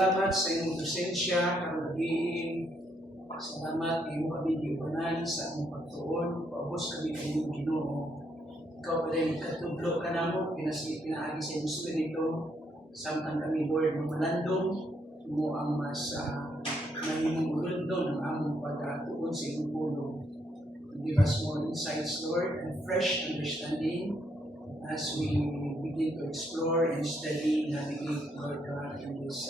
salamat sa iyong presensya, karugin. Salamat kayo kami giunan sa among pagtuon, paubos kami kayong Ginoo. Ikaw pa rin katudlo ka na mo, pinaagi sa iyong Espiritu, samtang kami, Lord, mamalandong, mo ang mas mahinong ng among pagkatuon sa iyong pulong. Give us more insights, Lord, and fresh understanding as we begin to explore and study, navigate, Lord God, in this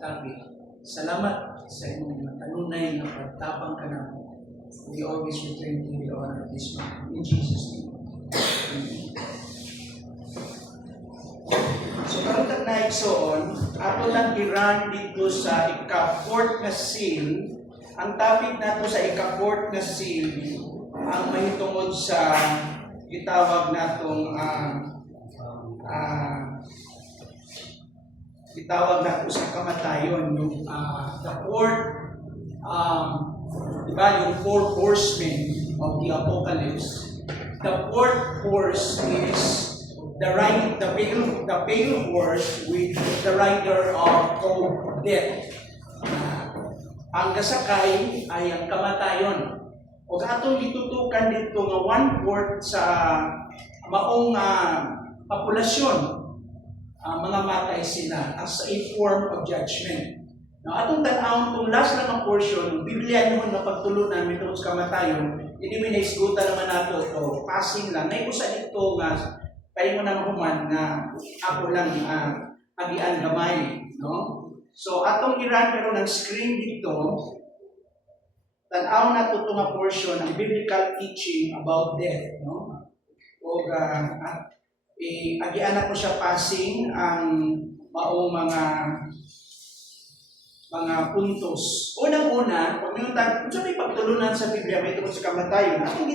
topic. Salamat sa inyong matanunay na pagtapang ka na. We always return to you the honor of this moment. In Jesus' name. Amen. So, karoon na igsoon, ato lang giran dito sa ika-4th na seal. Ang topic nato sa ika-4th na seal, ang mahitungod sa gitawag natong gitawag nato sa kamatayon, yung the fourth, diba, yung four horsemen of the Apocalypse. The fourth horse is the pale horse with the rider of death. Ang kasakay ay ang kamatayon. O atong ditutukan dito nga 1/4 sa maong populasyon, mga matay sila as a form of judgment. Now, atong tanawon itong last lang ang portion, Biblia noon na pagtulunan, may tungkol sa kamatayon, hindi mo naisgutan naman nato ito, passing lang. May usa dito nga, kayo mo na mahuman na ako lang agian gamay. No? So, atong iran pero ng screen dito, tanaw na ito nga portion ng biblical teaching about death. No? O agian na ko siya passing ang maong mga puntos. Unang-una, kung may pagtulunan sa Biblia, may tungkol sa kamatayon, atong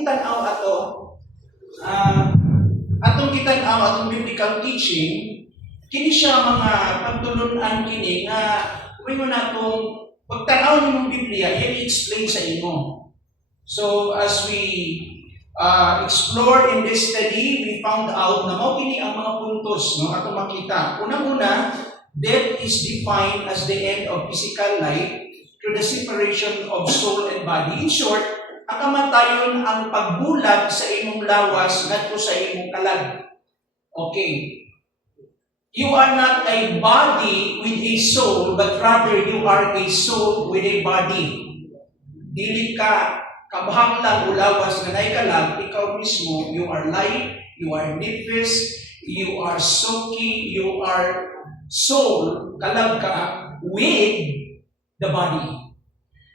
kitanaw atong biblical teaching, kini siya mga pagtulunan kini nga kumingon natong pagtanaw nimong Biblia, i-explain sa imo. So, as we explore in this study, we found out na mao kini ang mga puntos, no, atong makita. Unang-una, death is defined as the end of physical life through the separation of soul and body. In short, ang kamatayon ang pagbulag sa imong lawas ngadto sa imong kalag. Okay. You are not a body with a soul, but rather you are a soul with a body. Dili ka kabhanglang ulawas nga nay kalag, ikaw mismo, you are light, you are nifis, you are soki, you are soul, kalag ka with the body.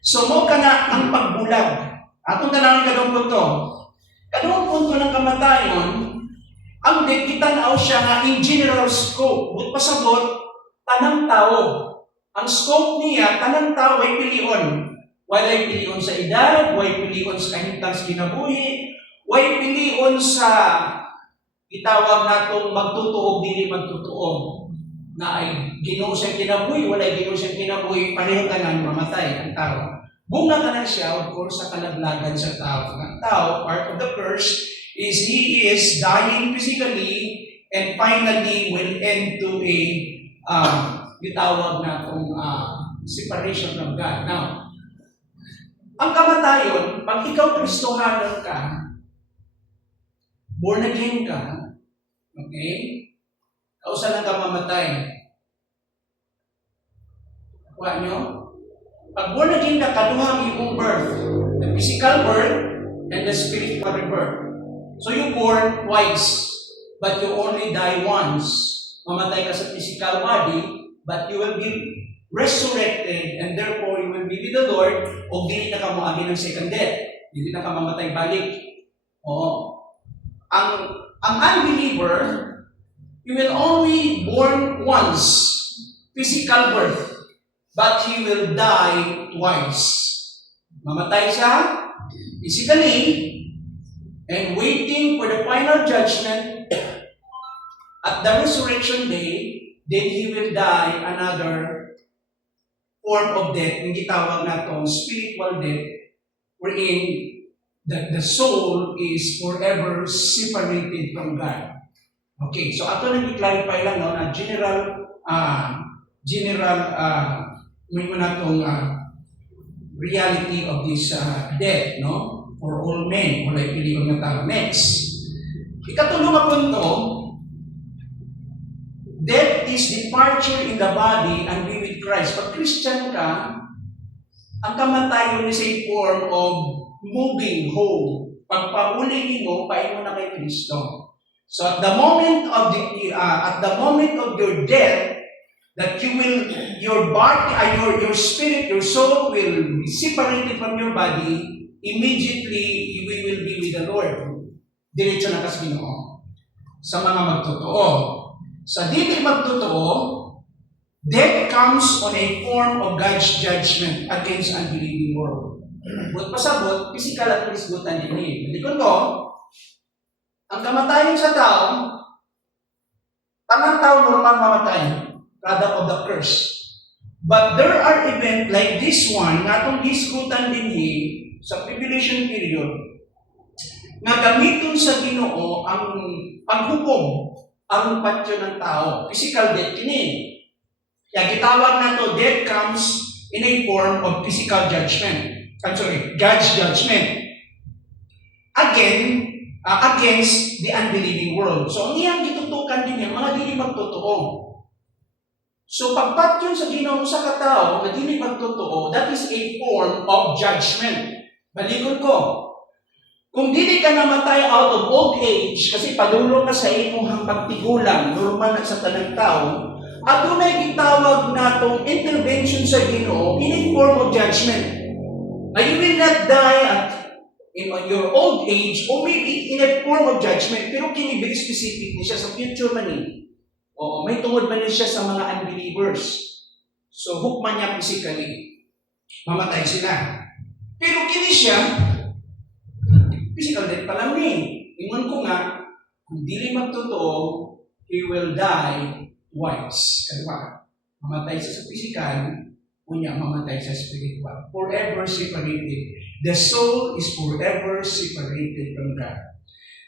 So mo ka na ang pagbulag. Atong tanawin kadong punto. Kadong punto ng kamatayon, ang kitanaw siya nga in general scope. But pasabot, tanang tao. Ang scope niya, tanang tao ay pilion. Walay pilion sa edad, walay pilion sa kahintang sa kinabuhi, walay pilion sa itawag natong magtutuog, dili magtutuog. Na ay Ginoo siyang kinabuhi, walay Ginoo siyang kinabuhi, pareho tanan mamatay ang tao. Bunga ka na siya, of course, sa kalaglagan sa tao. Ang tao, part of the curse, is he is dying physically and finally will end to a itawag na itong separation from God. Now, ang kamatayon, pag ikaw Kristohanan ka, born again ka, okay? Kausa lang ka mamatay. Kuha nyo? Pag born again ka, kaduha ang iyong birth. The physical birth and the spiritual birth. So you born twice, but you only die once. Mamatay ka sa physical body, but you will be resurrected, and therefore you will be with the Lord, o dili na ka moagi ng second death. Dili na ka mamatay balik. Oo. Ang unbeliever, he will only born once, physical birth, but he will die twice. Mamatay siya physically, and waiting for the final judgment at the resurrection day, then he will die another form of death, yung gitawag na itong spiritual death, wherein the soul is forever separated from God. Okay, so ato nang i-clarify lang no, na general general, may na itong reality of this death, no? For all men, wala ipiliwag na tao. Next. Ikatulong na punto, death is departure in the body and be with Christ. Pag Christian ka, ang kamatayon is a form of moving home. Pagpauli mo, paimo na kay Kristo. So at the moment of your death, that your body, your spirit, your soul will be separated from your body. Immediately we will be with the Lord. Diretso na kas Ginoo. Sa mga magtotoo. Sa dili magtotoo, death comes on a form of God's judgment against unbelieving world. But pasabot, physical at pisgutan din. Likon ko, ang kamatayon sa tao, tanang tao normal mamatay, product of the curse. But there are events like this one, nga itong hisgutan din sa tribulation period, nga gamiton sa Ginoo ang paghukom, ang patyo ng tao. Physical death kini. Kaya gitawag na to, death comes in a form of physical judgment. God's judgment. Against the unbelieving world. So, ang iyang gitutukan din yan, mga dili magtotoo. So, pagpatyon sa Ginoo sa katao, na dili magtotoo, that is a form of judgment. Balikod ko, kung dili ka namatay out of old age, kasi padulo ka sa imong pagtigulang, normal na sa tanang tao, at dunay gitawag natong intervention sa Ginoo in a form of judgment. Now, you will not die in your old age or maybe in a form of judgment, pero kini very specific ni siya sa future man o may tungod man siya sa mga unbelievers. So, hukman niya physically. Mamatay sila. Pero kini siya, physical death pa lang Ingon ko nga, kung dili magtotoo, he will die twice. Kaya, mamatay siya sa physical, kunya mamatay sa spiritual. Forever separated. The soul is forever separated from God.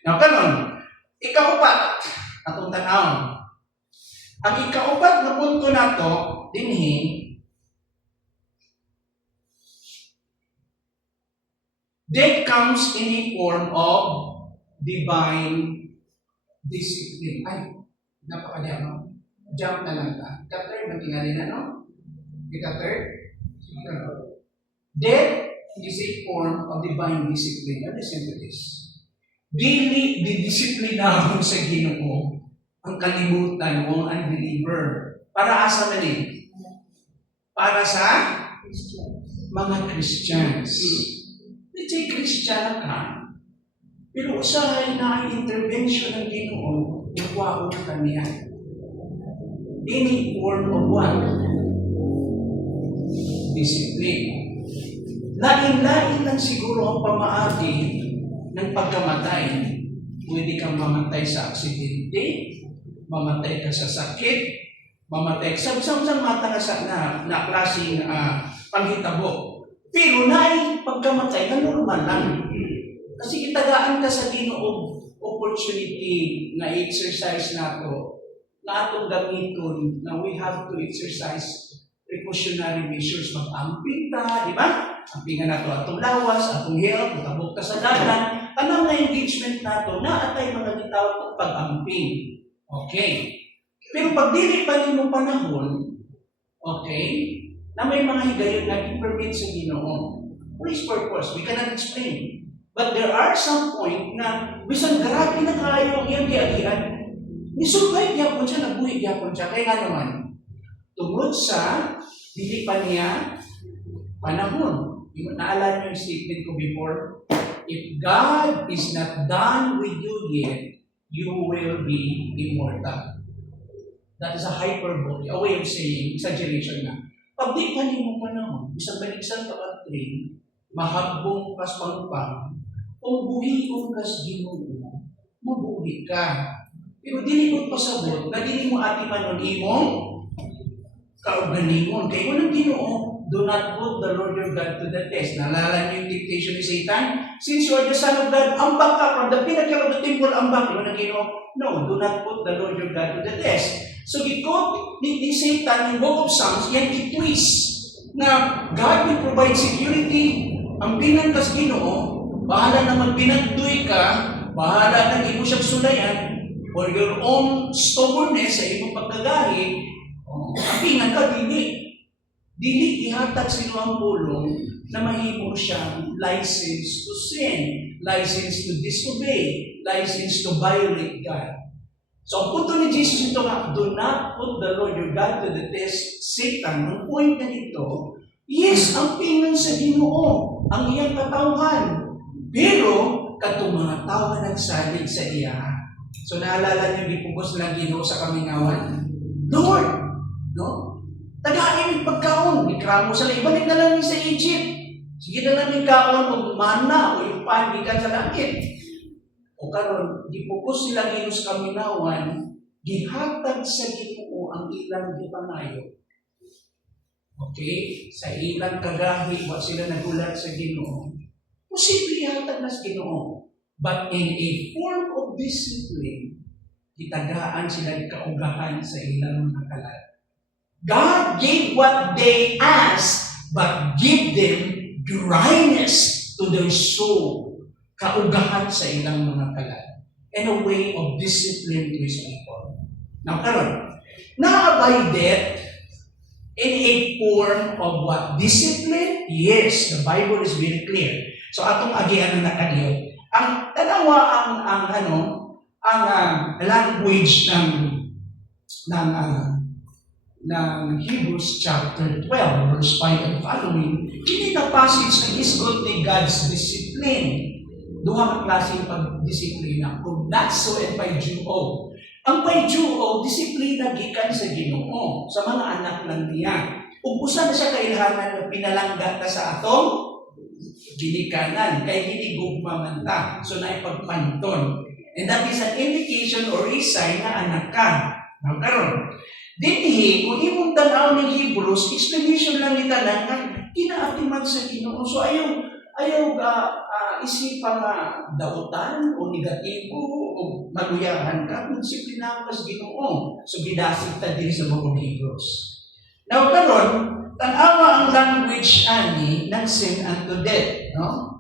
Now, kanon, ikaupat, atong tanawon. Ang ikaupat na punto nato, dinhi, death comes in a form of divine discipline. Ay, napakadama. Jump na lang ka. Ika-third, matingali na, no? Ika-third. Death is a form of divine discipline. Now, listen to this. Dili, didisiplina mo sa Ginoo ang kalimutan mo, unbeliever. Para asa na Para sa mga Christians. Let's say Christian ka, pero usahay na ang intervention ng Ginoo, nakuha na kaniya. Any form of what? Discipline. Lain-lain lang siguro ang pamaagi ng pagkamatay. Pwede kang mamatay sa aksidente, mamatay ka sa sakit, mamatay ka sa mata na klaseng panghitabo. Pero pagkamatay na normal lang. Kasi itagaan ka sa Ginoo opportunity na exercise nato na atong gamiton na we have to exercise precautionary measures. Mag-amping ta, di ba? Ampingan nato atong lawas, atong health, matabok ka sa dalan. Tanang na engagement nato na atay mga gitawag ng pag-amping. Okay. Pero pag dili pa nimo panahon, okay, na may mga higayon na i-permit sa Ginoo. For His purpose, we cannot explain. But there are some point na bisan grabe na kayo ang iyang giagian. Nisurvive yapon siya, nabuhi yapon siya. Kaya nga naman, tungod sa dili pa niya panahon. Naalala niyo yung statement ko before? If God is not done with you yet, you will be immortal. That is a hyperbole, a way of saying, exaggeration na. Pag di pa niyo panahon, isang baliksang kapatid, mahabong kas pangpang, kung buhion kas Ginoo, mabuhi ka. Pero dili mo pasabot, na dili mo ati manon imong kaugalingon. Kaya mo ng Ginoo, do not put the Lord your God to the test. Nalala niyo yung temptation ni Satan? Since you are the Son of God, ambak ka from the pinnacle of the temple, ambak. Kaya mo ng Ginoo, no, do not put the Lord your God to the test. So gikot ni Satan in Book of Psalms, yan gitwist na God will provide security, ang pinantas Ginoo, bahala na magpinagduy ka, bahala na imo siyang sulayan, for your own stubbornness sa imong pagkagahi, ang pinang ka, dili ihatag sino ang pulong na mahimo siyang license to sin, license to disobey, license to violate God. So ang punto ni Jesus ito nga, do not put the Lord your God to the test. Satan, ang point na ito, yes, ang pingan sa Ginoo, ang iyang katawhan. Pero, katong mga tao na nagsalig sa iya. So naalala niyo, gipugos lang Ginoo sa kamingawan. Lord, no? Tagain yung pagkaon, ikramo sa langit. Ibalik na lang sa Egypt. Sige na lang yung kaon o mana o yung panikan sa langit. O karon, gipugos sila Ginoo sa kaminawan, gihatag sa Ginoo ang ilang gipanayo. Okay? Sa ilang kagahi, wa sila nagulat sa Ginoo. Posible ihatag na sa Ginoo. But in a form of discipline, itagaan sila kaugahan sa ilang mga kalat. God gave what they asked, but give them dryness to their soul. Kaugahan sa ilang mga kalat. And a way of discipline to His people. Now, karon, na-abide in a form of what? Discipline? Yes, the Bible is very clear. So, atong agian na nakaliyo. Ang tanawa ang language ng Hebrews chapter 12, verse 5 and following, kini na passage na isgot ni God's discipline. Duha ka klaseng pagdisiplina, kugnatso and paijuo. Ang paijuo, disiplina gikan sa Ginoo, sa mga anak lang niya. Ug usa na siya kailhangan na pinalangga ta sa atong ginikanan, kay hinigugma man ta. So naipagpanton. And that is an indication or a sign na anak ka. Now, karon, dinhi, kung imong tanaw ng Hebrews, explanation lang ni tanan nga kinaatiman sa Ginoo. So ayaw isipang dautan o negatibo o maluyahan ka kung disiplinahan ka sa Ginoo. So bidasig ta din sa mga Hebrews. Now karon, tanawa ang language ani ng sin unto death, no?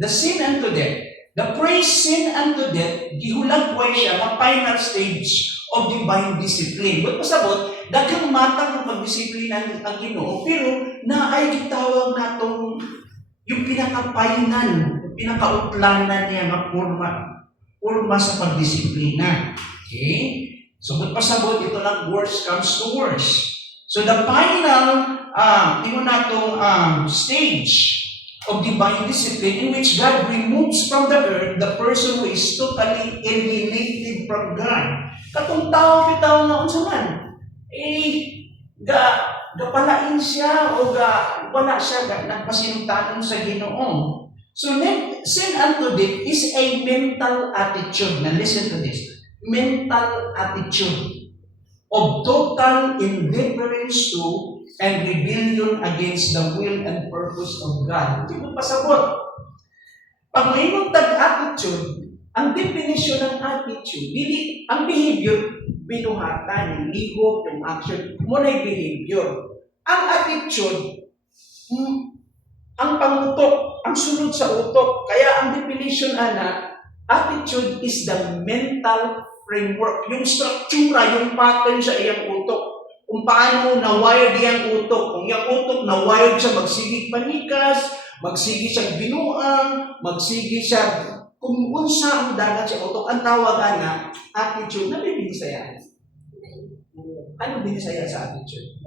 The sin unto death. The phrase sin unto death, gihulagway siya ang final stage of divine discipline. Ba't pasabot, daghang matang ng pagdisiplina ang Ginoo, pero naay gitawag natong yung pinakapainan, yung pinakautlanan niya ng forma sa pagdisiplina. Okay? So, ba't pasabot, ito lang worst comes to worst. So, the final, stage of divine discipline in which God removes from the earth the person who is totally alienated from God. Katong tao bitaw nga unsa man, gapalain siya o wala siya nagpasinutanon sa Ginoo. So sin unto death is a mental attitude. Now listen to this. Mental attitude of total indifference to and rebellion against the will and purpose of God. Ito yung pasabot. Pag may attitude, ang definition ng attitude, dili ang behavior, binuhatan, lihok, yung action, muna yung behavior. Ang attitude, ang pangutok, ang sunod sa utok. Kaya ang definition, attitude is the mental framework. Yung struktura, yung pattern sa iyang utok. Kung paano na-wired yung utok. Kung yung utok na-wired siya, magsigig panikas, magsigig siya binuang, magsigig siya, kung unsa ang dagat siya utok, ang tawagan na attitude na may binisaya. Ano binisaya sa attitude?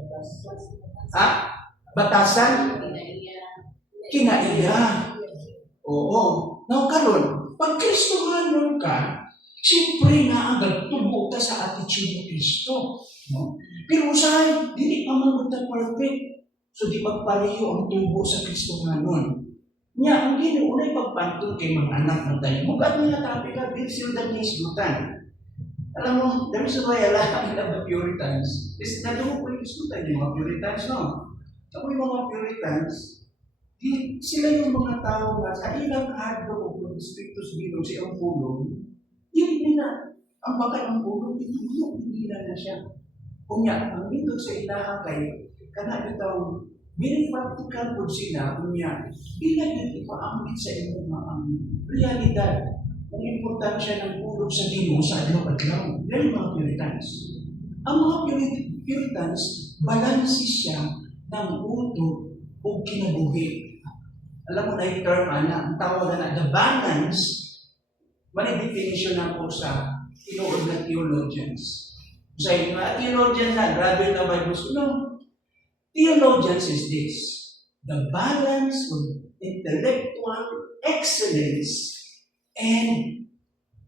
Batasan? Kinaiya. Oo. Now, karon, pag Kristohanon ka, siyempre nga agad tubo ka sa attitude ng Kristo. No? Pero saan, dili pa man kita perfect. So, di magpareho ang tubo sa Kristohanon. Nya, ang ginuunay pagpantong kay mga anak ng tayo. Mugat na natapi ka, din sila na hisgutan. Alam mo, the reason why I love the Puritans is naduho ko yung hisgutan yung mga Puritans, no? Ako yung mga Puritans, sila yung mga tao na sa ilang hardware o districtus bilog siyang pulong, hindi na, ang bakat ng pulong, hindi na siya. Kunya, ang dito sa ilaha kay, kana bitaw, very practical po sila, kunya, bila yun ipaamit sa inyo ang realidad, ang importansya ng pulog sa Ginoo sa adlaw-adlaw. Yan mga Puritans. Ang mga Puritans, balansi siya ng uto o kinabuhi. Alam mo na yung term, ang tawag na the balance, may definition na po sa tinuod na theologians. Sa mga theologians na, grabe na Bible school, no. Theologians is this, the balance of intellectual excellence and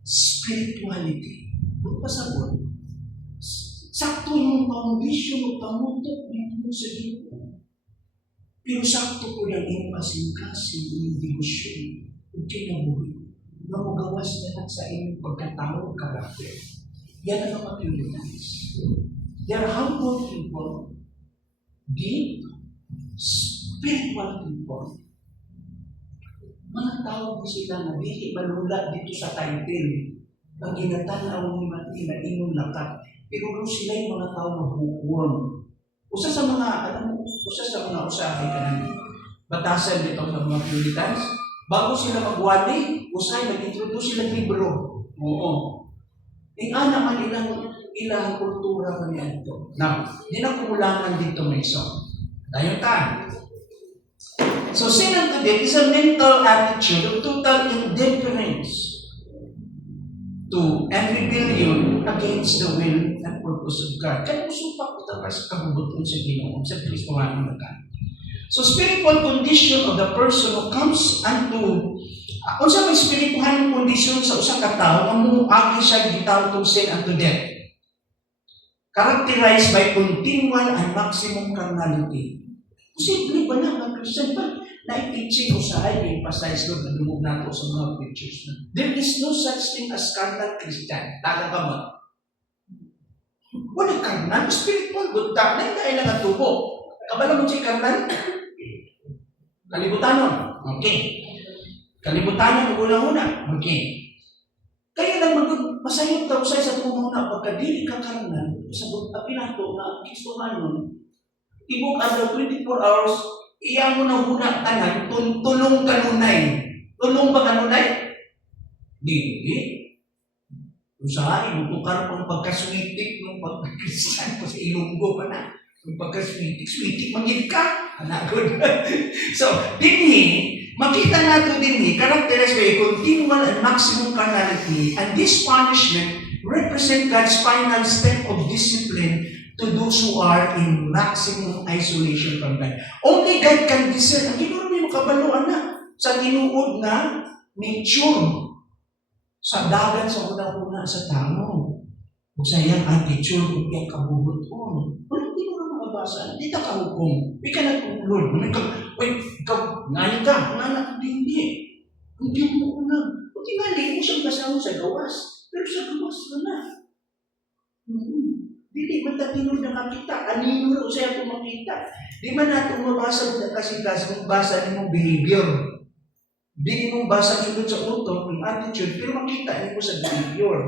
spirituality. Kung pasabot, sakto yung foundation o pamutok dito sa dito. Pero sakto ko lang yung pasingkasin yung devotion o kinabuhi na magawas lahat sa inyong pagkatao karakter. Yan ang mga Puritans. They are humble people, deep, spiritual people. Mga tao ko sila na hindi malula dito sa title. Ang ginatanaw ni Mati na inyong lakat. Pero sila yung mga tao na bookworm. Usa sa mga usahay ka ng batasan dito sa mga Puritans, bago sila magwali, usay, nag-introduce sila ng libro. Oo. Yung naman ilang kultura ka niya ito. Now, hindi na kumulangan dito may song. Tayo tayo. So, sin unto death is a mental attitude of total indifference to and rebellion against the will and purpose of God. Kaya usupak ito pa sa kabubuton sa Ginoo, sa Kristo nga ng God. So, spiritual condition of the person who comes unto unsa may spiritual condition sa usa ka tawo nga moagi siya gitawag tong sin unto death. Characterized by continual and maximum carnality. Posible ba na ang Christian ba? Na-teaching ko sa ay emphasize ko na lumog nato sa mga pictures na. There is no such thing as carnal Christian. Taga ka ba? Wala carnal. Spiritual good ta. Na hindi lang ang tubo. Kabala mo si carnal? Kalibutan nun. Okay. Kalibutan nun una-una. Okay. Kaya lang masayot ka usay sa tumuna pagkadili ka carnal sa pinato na Kristo nun. Ibog adlaw 24 hours iya mo na huna tanan, tulong kanunay. Tulong ba kanunay? Di. Usahain mo, tukar pang pagkaswitik ng pagkakristiyan ko sa Ilonggo pa na. Yung pagkaswitik, mangit ka. Anak ko. So, dinhi, makita nato dinhi, characterized by continual and maximum carnality, and this punishment represent God's final step of discipline to those who are in maximum isolation from God. Only God can discern. Ang Ginoo ni makabaluan na sa tinuod na nature sa dagat sa una-una sa tao. Kung sa iyang attitude, kung iyang kabubuton. Walang di mo na makabasa. Hindi ka kahukom. Hindi ka nagkulod. Ikaw, ngayon ka. Hindi. Hindi mo unang. Hindi nga, hindi mo siyang kasama sa gawas. Pero sa gawas na. Dili man tatinod na makita, anino ro siya kung makita. Di man natin mabasa mo na kasi mong basa ni mong behavior. Di mong basa sunod sa utok, yung attitude, pero makita mo sa behavior.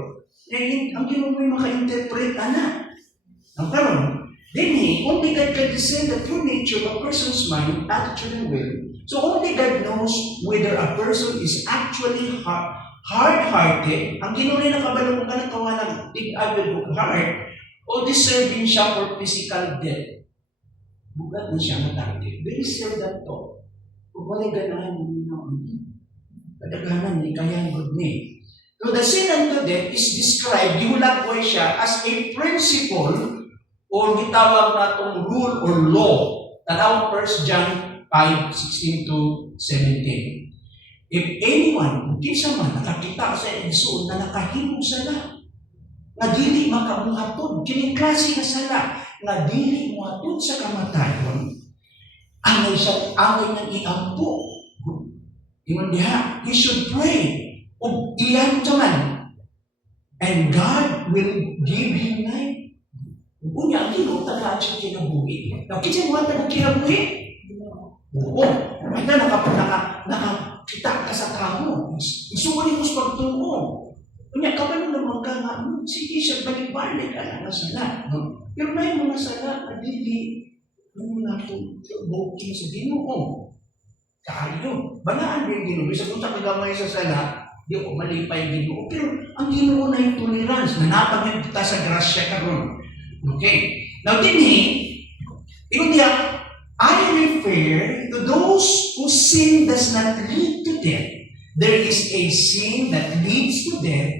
Eh, ang Ginoo mo yung maka-interpret, anak. Ang karon, then only God can discern the true nature of a person's mind, attitude, and will. So only God knows whether a person is actually hard-hearted. Ang Ginoo rin nakabalo kung kanang kawalan, tig-agad of heart, o deserving siya for physical death. Bugat na siya matagdi. Very seldom to. Kung wala ganahan mo noon, kadaghanan ni kayang good ni. So the sin unto death is described, giulagway siya as a principle or gitawag na itong rule or law. Tanaw 1 John 5:16 to 17. If anyone, kinsa man nakakita sa Igsoon na nakahimo sala, nga dili makabuhaton, kining klase nga sala, nga dili muhaton sa kamatayon, angay ng iampo. Ingon diha, he should pray. O iyan man. And God will give him life. Unya, ang Ginoo tagaan siya kinabuhi. Now, kinsa mo ang kinabuhi? Oo. Ay na, nakakita ka sa tao. Gusto mo rin mo sa pagtungo. Unya, kapag naman ka nga, sige siya, balik-balik ka na sila. Pero may mga sala na dili ano na ito booking sa Ginoo. Kayo. Banaan din Ginoo. Bisa kung sa kagamay sa sala, di ko malipay Ginoo. Pero ang Ginoo na yung tolerance. Nanapagin kita sa grasya karon. Okay. Now, yun diya, I refer to those whose sin does not lead to death. There is a sin that leads to death,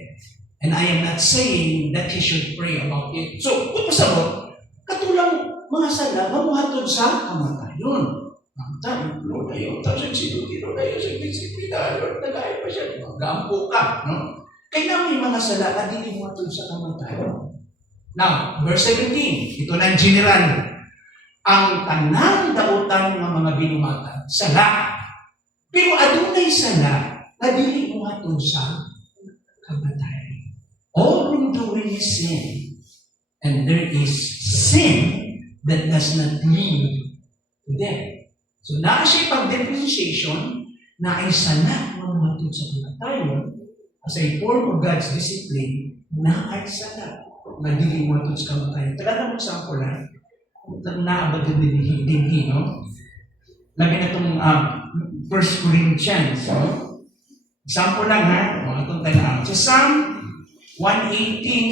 and I am not saying that he should pray about it. So, kung pasabot, katulang mga sala, mamuhatod sa kamatayon. Namatay, Lord, ayaw, tapos sinutiro na yun sa disiplina, Lord, nagaya pa siya, magampo ka, no? Kaya may mga sala na hindi muhatod sa kamatayon. Now, verse 17, ito na ang general. Ang tanang dautan ng mga binumatan, sala. Pero adunay sala, na dili muhatod sa kamatayon. All wrongdoing is sin. And there is sin that does not lead to death. So, naa siya pag-differentiation na ay sala na muhatod sa kamatayon as a form of God's discipline na ay sala na dili muhatod sa kamatayon. Talagang example lang, naabad din, no? Labi na itong 1 Corinthians, no? Example lang ha, mga itong talaan. Sa Psalm 118,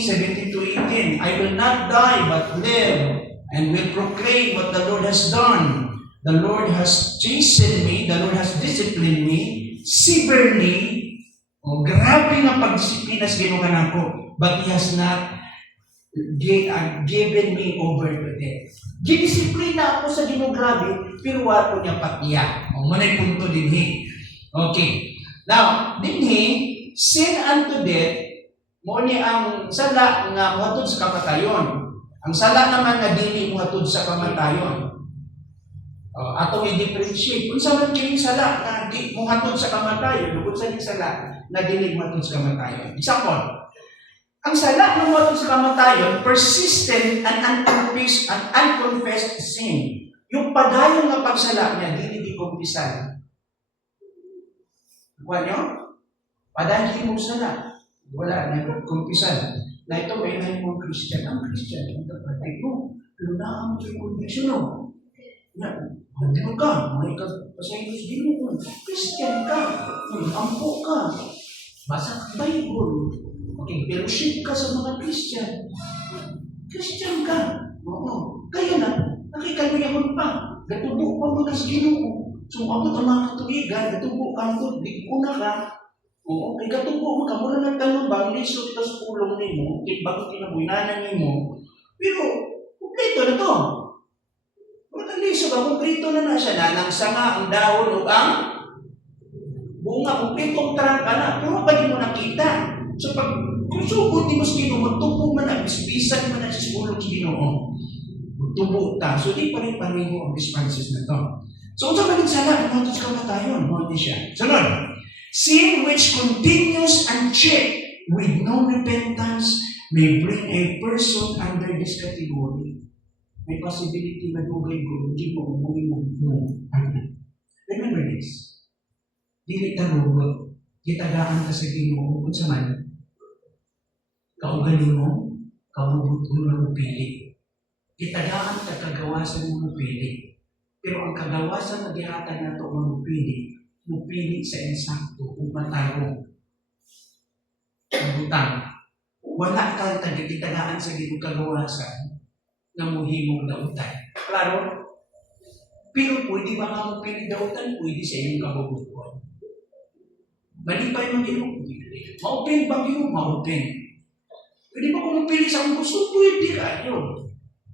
17-18, I will not die but live and will proclaim what the Lord has done. The Lord has chastened me, the Lord has disciplined me severely. Grabe nga pagdisiplinas ginukan ako, but He has not given me over to death. Gidisiplina ako sa Ginoo grabe, pero wala ko niya patiya. Manay punto din Okay. Now, dinhi, sin unto death, mo ni ang sala nga muhatod sa kamatayon. Ang sala naman nga dili muhatod sa kamatayon. Atong i-differentiate. Kung saan kining sala na di muhatod sa kamatayon, kung saan sala na dili muhatod sa kamatayon. Example, ang sala na muhatod sa kamatayon, persistent and unconfessed sin. Yung padayon nga pagsala niya, dili di kumpisan. Kuha nyo? Padayon mo sala. Wala na kumpisan. Na ito may nahimong Christian. Ang Christian, ang kapatid mo. Pero naam sa kondisyon mo. Ano ka? May pasayos din mo. Christian ka. Ampo ka. Basa ka Bible. Okay, pero ship ka sa mga Christian. Christian ka. Oo. Kaya na, nakikaluyahon pa. Gatubo pa mo na sa Ginoo. So, ako ang mga katuligan, gatubo ka mo, di ko na ka. Oo, kay gatubo mo ka, muna nagtanong liso kita sa pulong nimo, bakit kinabuinanan nimo. Pero, kumplito na to. Kung liso ka, kumplito na siya na, nang sanga ang dahon o ang bunga, kumplitong trangka na, pero pa di mo nakita. So, pag kung sugod di mo sa Ginoo, magtubo man na, bisbisan man na sa pulong sa Ginoo. Magtubo ta. So, di pa rin pareho ang responses na to. So, kung saan sala, pumuntos ka na tayo, buti siya. Sunod, sin which continues unchecked with no repentance may bring a person under this category. May possibility na dugay ko, hindi mo umuwi mo. Remember this. Dili tarugod, kitagaan ka sa Ginoo kung sa man. Kaugali mo, kaubot mo na upili. Kitagaan ka kagawasan mo upili. Pero ang kagawasan na dihatag na ito ang mupili sa insakto kung mataro. Ang butang. Wala ka tagititagaan sa ginong kagawasan na muhimong dautan. Klaro? Pero pwede ba ka mupili dautan? Pwede sa iyong kabubutuan. Mali pa yung ginong? Ma-open ba ginong? Ma-open. Pwede ba kung mupili sa kung gusto? Pwede ka yun.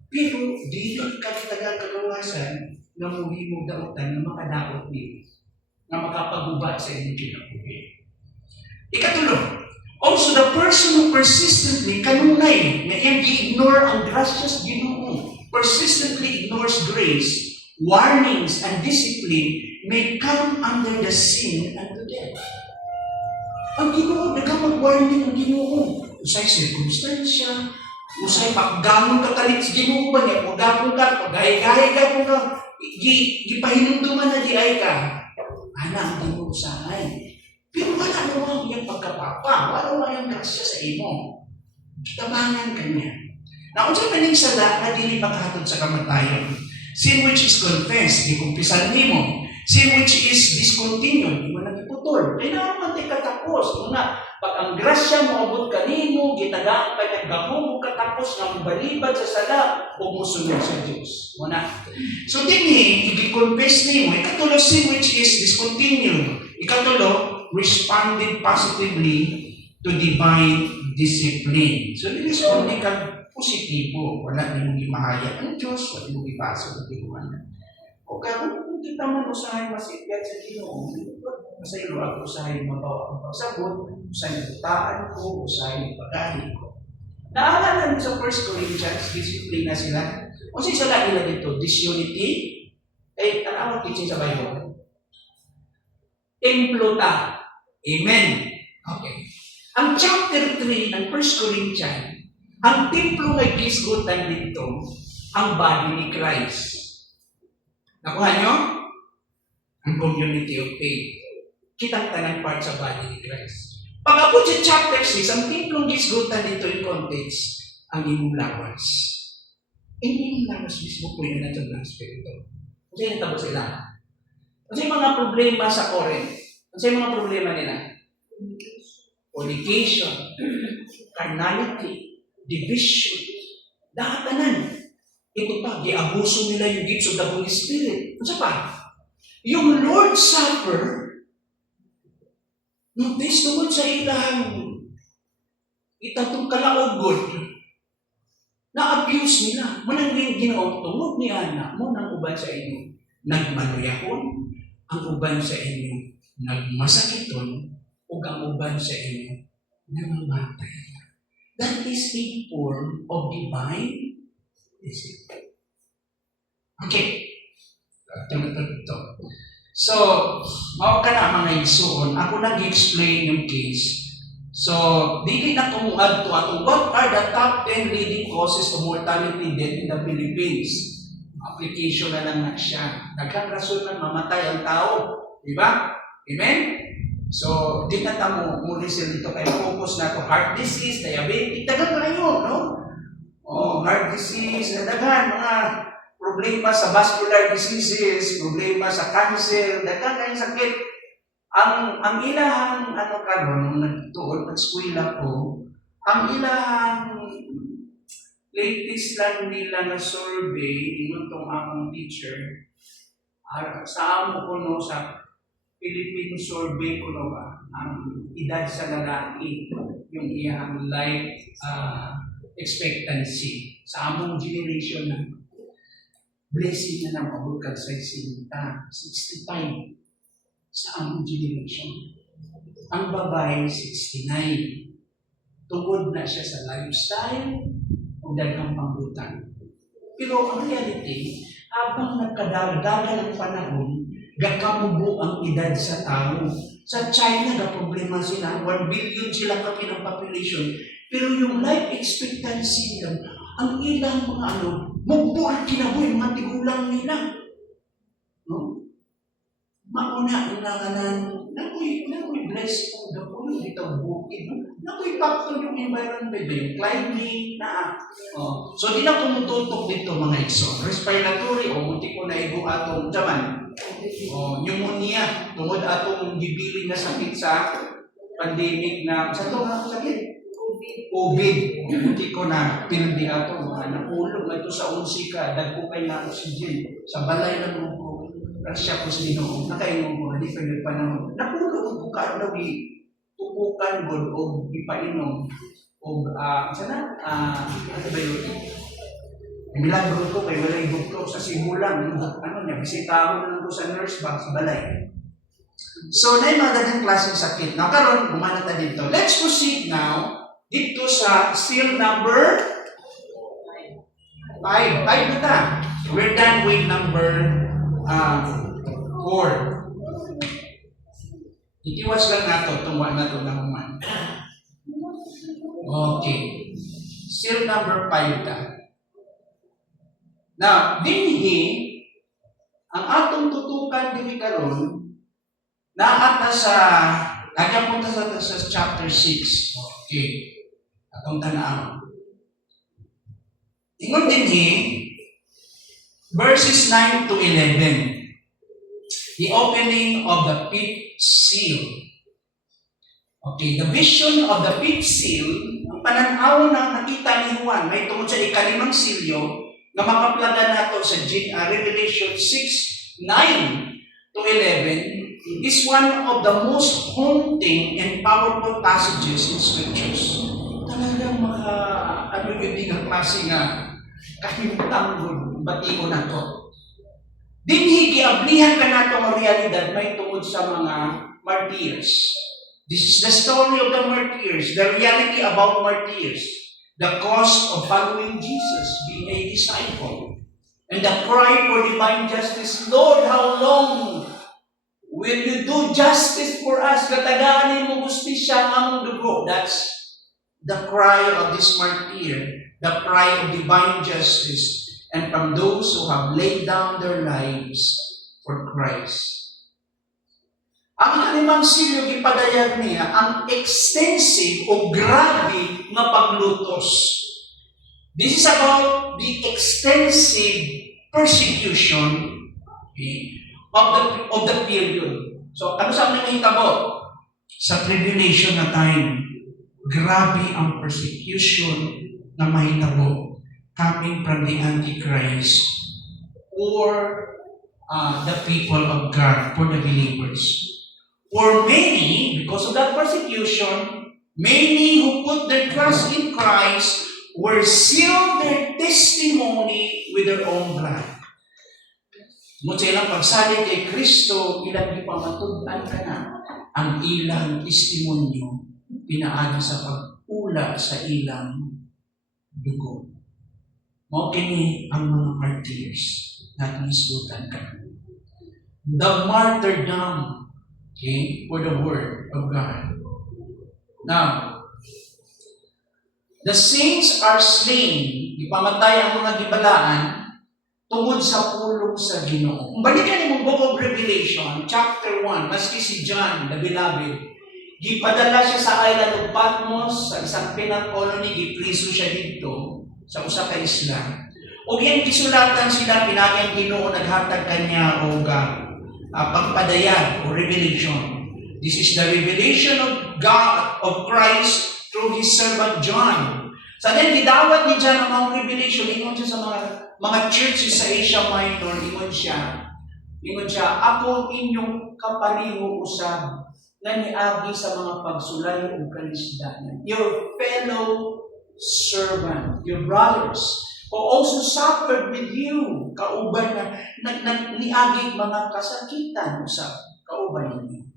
Pero di ka kitagaan kagawasan na muli mo dautan na makadaot niyo, na makapagubat sa inyong kinabuhi. Ikatulong, also the person who persistently kanunay na iyang i-ignore ang gracious Ginoo, persistently ignores grace, warnings, and discipline may come under the sin and the death. Ang Ginoo, nagkamag-warning ang Ginoo. Usay circumstansya, usay paggamon ka kalit sa Ginoo ba niya, paggamon ka, paggahay-gahay ka mo ka, gipahinunduman na di ay ka. Ana, ang Ginoo usahay. Pero wala naman yung pagkapapa, wala naman yung grasya sa imo. Tabangan ka niya. Na unsa maning sala nga dili paghatod sa kamatayon. Sin which is confessed, gikumpisan nimo. Sin which is discontinued, imo na giputol. Kaya naman tay katapos. Una, pag ang grasya moabot kanimo, gitagaan ka ng gahom katapos nga mobalibad sa sala o mosunod sa Dios. Una. So dinhi i-confess nimo, ikatulo sin which is discontinued. Ikatulo, responded positively to divine discipline. So ni-respond ka positibo, wala nimo gimahaya ang Dios, wala nimo gipaso sa tiguan. O kung kita man usahay masipyat sa Ginoo, masaylo ako usahay mabawa ang pagsabot, usahay butaan ko, usahay pagahi ko. Naalala sa 1 Corinthians, discipline na sila. O sa lagi na dito, disunity, ay tanawag kitsin sa Bible. Templuta. Amen. Okay. Ang chapter 3 ng 1 Corinthians, ang templo nga gisgutan dito, ang body ni Christ. Nakuha nyo? Ang community of faith. Kitang tanang part sa body ni Christ. Pag-abot sa chapter 6, ang templong gisgutan dito in context, ang imong lawas. Imong lawas mismo po yun na ito ng Espiritu. Kasi yung tabo sila. Kasi mga problema sa Corinth. Kasi mga problema nila. Fornication, carnality, division, dahatanan. Ito pa, giabuso nila yung gifts of the Holy Spirit. Ano pa? Yung Lord's Supper, notice tungkol sa itatong kalaugod, na-abuse nila. Manang ginaon, tungod ni Ana, mo nang uban sa inyo, nagmaluyakon, ang uban sa inyo, nagmasakiton, o ang uban sa inyo, namamatay. That is a form of divine discipline. Okay. Ito. So, mao ka na mga igsoon. Ako nag-explain yung case. So, dili na tumuad to ato. What are the top 10 leading causes of mortality death in the Philippines? Application na lang na siya. Daghang rason na mamatay ang tao. Diba? Amen? So, di na tamo muli sila dito kaya focus na to heart disease, diabetes, dagan na yun, no? Heart disease, daghan, mga problema sa vascular diseases, problema sa cancer, daghan na yung sakit. Ang ilahang, karon nung nagtuon, nag-skwela ko, ang ilahang latest lang nila na survey, inutong akong teacher, sa amo ko no, sa Philippine survey ko no ba, ang edad sa lalaki, yung iyang life expectancy sa among generation na blessing na ng pabukag sa 65 sa among generation. Ang babae 69. Tungod na siya sa lifestyle o daghang pangbutan. Pero ang reality, habang nagkadagdagan ng panahon, gakamubo ang edad sa tao. Sa China, na problema sila, 1 billion sila kami ng population. Pero yung life expectancy nila, ang ilang mga mugbuhan kinabuhi, mga tigulang nila. No? Mauna, nakoy blessed po, nakoy dito bukid. Nakoy factor yung environment, yung climate, So, di na kumututok dito mga igsoon. Respiratory, munti ko na igo atong jaman. Pneumonia, tungod atong gibilin na sakit sa pandemic na, sa ito nga sakit? COVID. Munti ko na pildi atong nakulog na ito sa unsika, dagko kay na oxygen. Sa balay ng mga rasya ko sa Ginoo, nakaingon ko, different panahon. Nakulog ko kaadlawi, tupukan god o ipainom o sana ano ba yun? Milagro ko kay walay doktor sa simulan, bisitahon lang ko sa nurse ba sa balay. So na yung mga daghang klaseng sakit. Now karon umana ta dito. Let's proceed now dito sa seal number 5. 5 na ta. We're done with number 4. Itiwas lang nato, tungwa na ito na human. Okay. Seal number 5 ta. Now, dinhi, ang atong tutukan dinhi karon naata sa, nagapunta sa chapter 6. Okay. Atong tanaan. Ingon din verses 9 to 11. The opening of the fifth seal. Okay, the vision of the fifth seal, ang pananaw na nakita ni Juan, may tungkol sa ikalimang silyo, na makaplaga nato sa Revelation 6, 9 to 11, is one of the most haunting and powerful passages in Scriptures. Talagang ano yung di ng klase nga, kahintang batiko na to. Dinhi giablihan ka nato ang realidad may tungod sa mga martyrs. This is the story of the martyrs, the reality about martyrs, the cost of following Jesus, being a disciple, and the cry for divine justice. Lord, how long will you do justice for us? Kataganin mo justisya ang dugo. That's the cry of this martyr, the cry of divine justice, and from those who have laid down their lives for Christ. Ang ikalimang silyo gipadayag niya ang extensive o grabe nga paglutos. This is about the extensive persecution, okay, of the period. So ano sa amin hitabo? Sa tribulation na time, grabe ang persecution na mahitabo coming from the Antichrist or the people of God, for the believers. For many, because of that persecution, many who put their trust in Christ were sealed their testimony with their own blood. Muna ilang pagsalit kay Kristo, ilang ipamatudan ka na ang ilang testimonyo pinaagi sa pag-ula sa ilang dugo. Mao kini ang mga martyrs na isgutan ka. The martyrdom, okay, for the word of God. Now, the saints are slain, ipamatay ang mga gibalaan tungod sa pulong sa Ginoo. Balikan mo Book of Revelation, chapter 1, maski si John, the beloved, gipadala siya sa island of Patmos, sa isang penal colony, gipriso siya dito, sa usa ka isla. O yan gisulatan sila, pinagyang Ginoo, naghatag kanya o pagpadayag o revelation. This is the revelation of God, of Christ, through His servant John. Sa then, gidawat ni John ang mga revelation, ingon siya sa mga churches sa Asia Minor, ingon siya, ako inyong kapariho usab, na niagi sa mga pagsulay o kanisdanan. Your fellow servant, your brothers, who also suffered with you, kauban na niagi mga kasakitan sa kauban ninyo.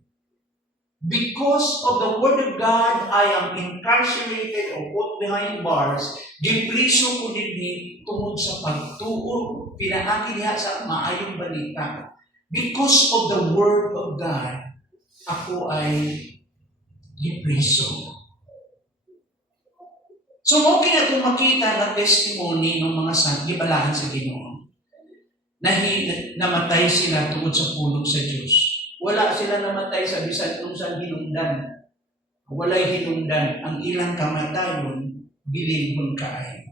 Because of the word of God, I am incarcerated or put behind bars, gipriso ko din tungod sa pagtuo, pinaagi niya sa maayong balita. Because of the word of God, ako ay gipriso. So, okay na kung makita na testimony ng mga gibalahan sa Ginoo na namatay sila tungod sa pulong sa Diyos. Wala sila namatay sa bisan kung saan hinungdan. Wala'y hinungdan. Ang ilang kamatayon, bilingon kaay.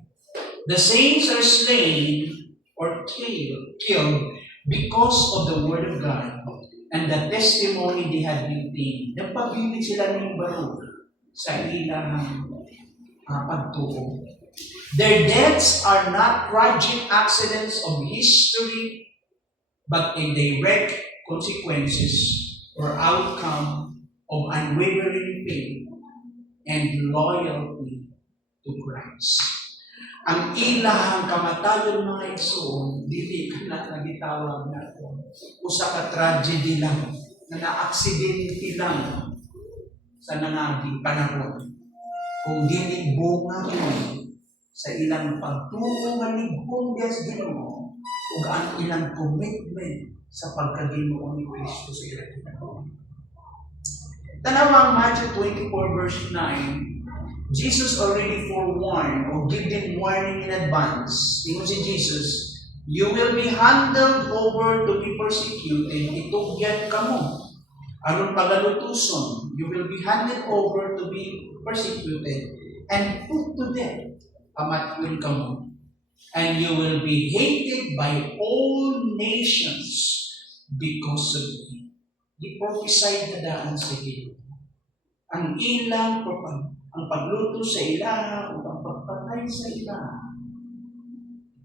The saints are slain or killed because of the word of God and the testimony they had maintained. Nagpabilit sila ng baro sa ilang pagtuo. Their deaths are not tragic accidents of history, but a direct consequences or outcome of unwavering faith and loyalty to Christ. Ang ilahang kamatayon mga igsoon, dili ka na nagitawag na ito. Usa ka tragedy lang, na na-aksidente lang sa nangaging panahon. Kung dili bunga yun sa ilang pagtuo nga lighong Diyos Ginoo ug ang ilang commitment sa pagkaginoo ni Kristo sa ilang panahon. Tanawa ang Matthew 24 verse 9, Jesus already forewarned or give them warning in advance. Ingon si Jesus, you will be handed over to be persecuted, itugyan kamo. Aron pagalutuson, you will be handed over to be persecuted and put to death. Pamatyon kamo. and you will be hated by all nations because of me. Di prophesied na daan sa Ginoo. Ang ilang ang pagluto sa ilaha o ang pagpatay sa ilaha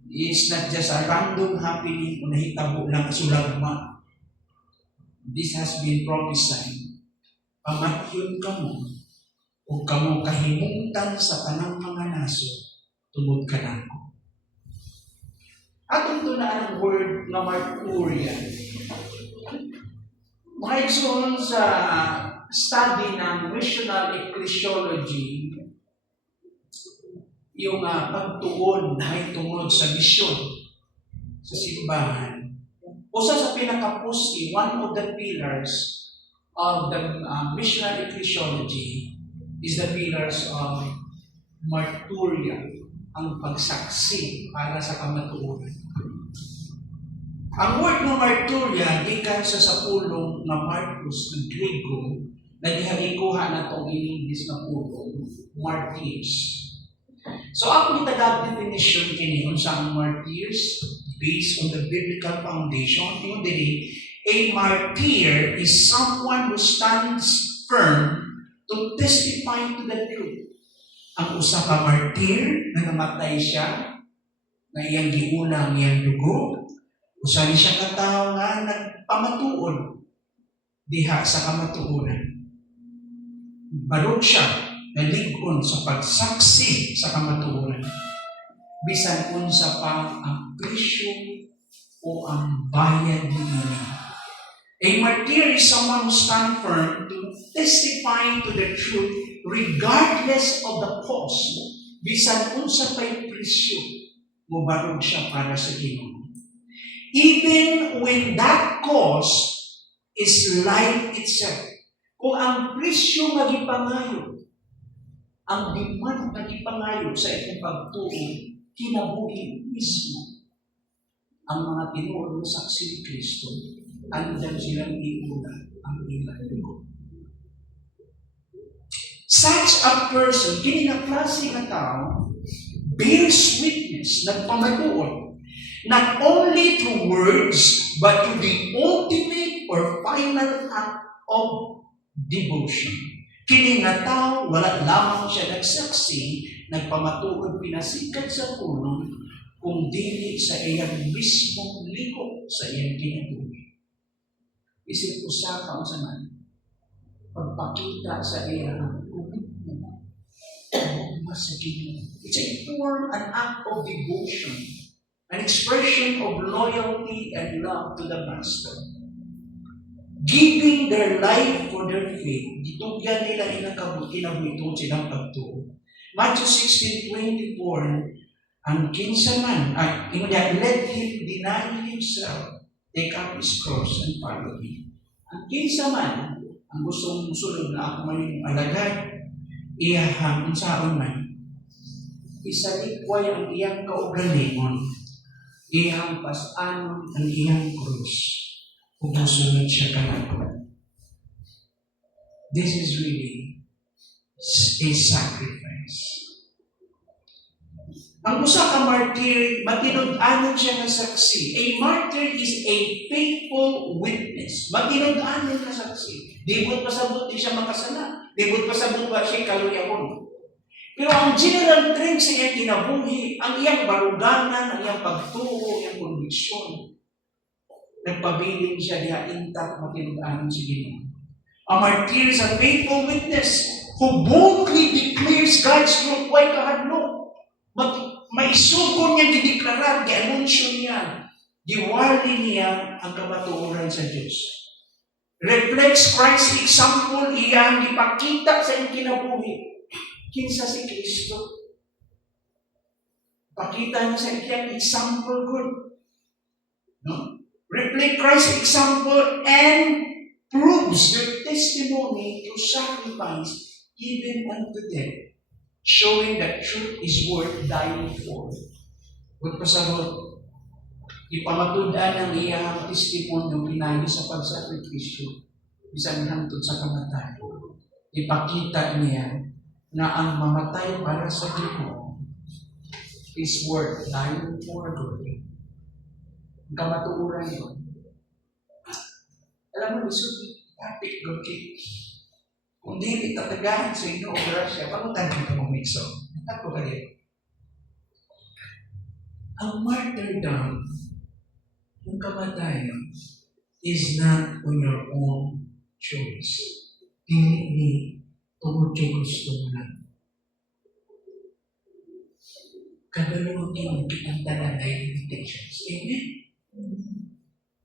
is not just a random happening o nahitabo lang sulagma. This has been prophesied. Pamatyon ka mo o kamo kahimutan sa tanang mga naso tungod ka nako. Atong tunaan ang word na martyrian. Mga igsoon sa study ng missional ecclesiology, yung pagtuon may tungod sa misyon sa simbahan. Usa sa pinaka-pusti, one of the pillars of the missional ecclesiology is the pillars of martyrian, ang pagsaksi para sa kamatuoran. Ang word ng martyrian, gikan sa sapulong na Marcus ng Griego, na gihagikuha na itong in-English na pulong, martyrs. So, ako itagag definition kini kung saan martyrs based on the biblical foundation. Yung dili, a martyr is someone who stands firm to testify to the truth. Ang usa ka martyr na namatay siya, na iyang giulang iyang dugo, usa ni siya ka tawo nga nagpamatuod diha sa kamatuoran. Barog siya nalig-on sa pagsaksi sa kamatuoran. Bisan unsa pa ang presyo o ang bayad niya. A martyr is someone who stands firm to testify to the truth regardless of the cost. Bisan unsa pa'y presyo, mubarog siya para sa Ginoo. Even when that cost is life itself. Kung ang presyo nga gipangayo, ang demand nga gipangayo sa itong pagtuon, kinabuhi mismo ang mga tinuod na saksi ni Kristo, andyan silang iuna ang ilang dugo. Such a person, kini na klase nga tao, bears witness, nagpamatuon, not only through words, but to the ultimate or final act of devotion. Kini nga tao, wala lamang siya nagsaksi, nagpamatuod pinasikat sa pulong, kung dili sa iyang mismong liko sa iyang kinabuhi. Isip usa ka unsa man, pagpakita sa iyang komitment sa Ginoo. It's a form, an act of devotion, an expression of loyalty and love to the Master. Giving their life for their faith, gitugyan nila kinabuhiton silang pagtuo. Matthew 16:24, ang kinsa man, let him deny himself, take up his cross and follow me. Ang kinsa man, ang gustong musulod na ako man alagad, iyahang unsaon man, isalikway ang iyang kaugalingon, iyang pas-anon ang iyang krus, kung musulod siya kanako. This is really a sacrifice. Ang usa ka martyr, matinud-anon siya nga saksi. A martyr is a faithful witness. Matinud-anon nga saksi. Dibot pasabot di siya makasala. Dibot pasabot ba siya kaluyahon. Pero ang general trend sa iyang kinabuhi, ang iyang baruganan, ang iyang pagtuo, ang iyang konviksyon, nagpabiling siya diha intact matinud-anon si Ginoo. A martyr is a faithful witness who boldly declares God's truth. Why kahadlo? Maisugon niya, gideklarar, gi-anunsyo niya, giwali niya ang kamatuoran sa Diyos. Reflects Christ's example, iyang ipakita sa iyang kinabuhi. Kinsa si Kristo? Pakita niya sa iyang example good. No? Reflect Christ's example and proves their testimony through sacrifice even unto death, showing that truth is worth dying for. Kung pasabot, ipamatud-an ang iyang testimonyo pinayo sa pagsakripisyo, bisan hangtod sa kamatayon. Ipakita niya na ang mamatay para sa Ginoo His word, layo more good. Ang kamatuuran yun. Alam mo, isod, topic good kay. Kung di tatagahan sa inyo o grasya, pangutan dito mong mixo. Ako ka dito. Ang martyrdom, yung kamatayan, is not on your own choice. Hindi tungkol gusto mo lang. Kabalugi mo kitang tanan ay limitations. Amen?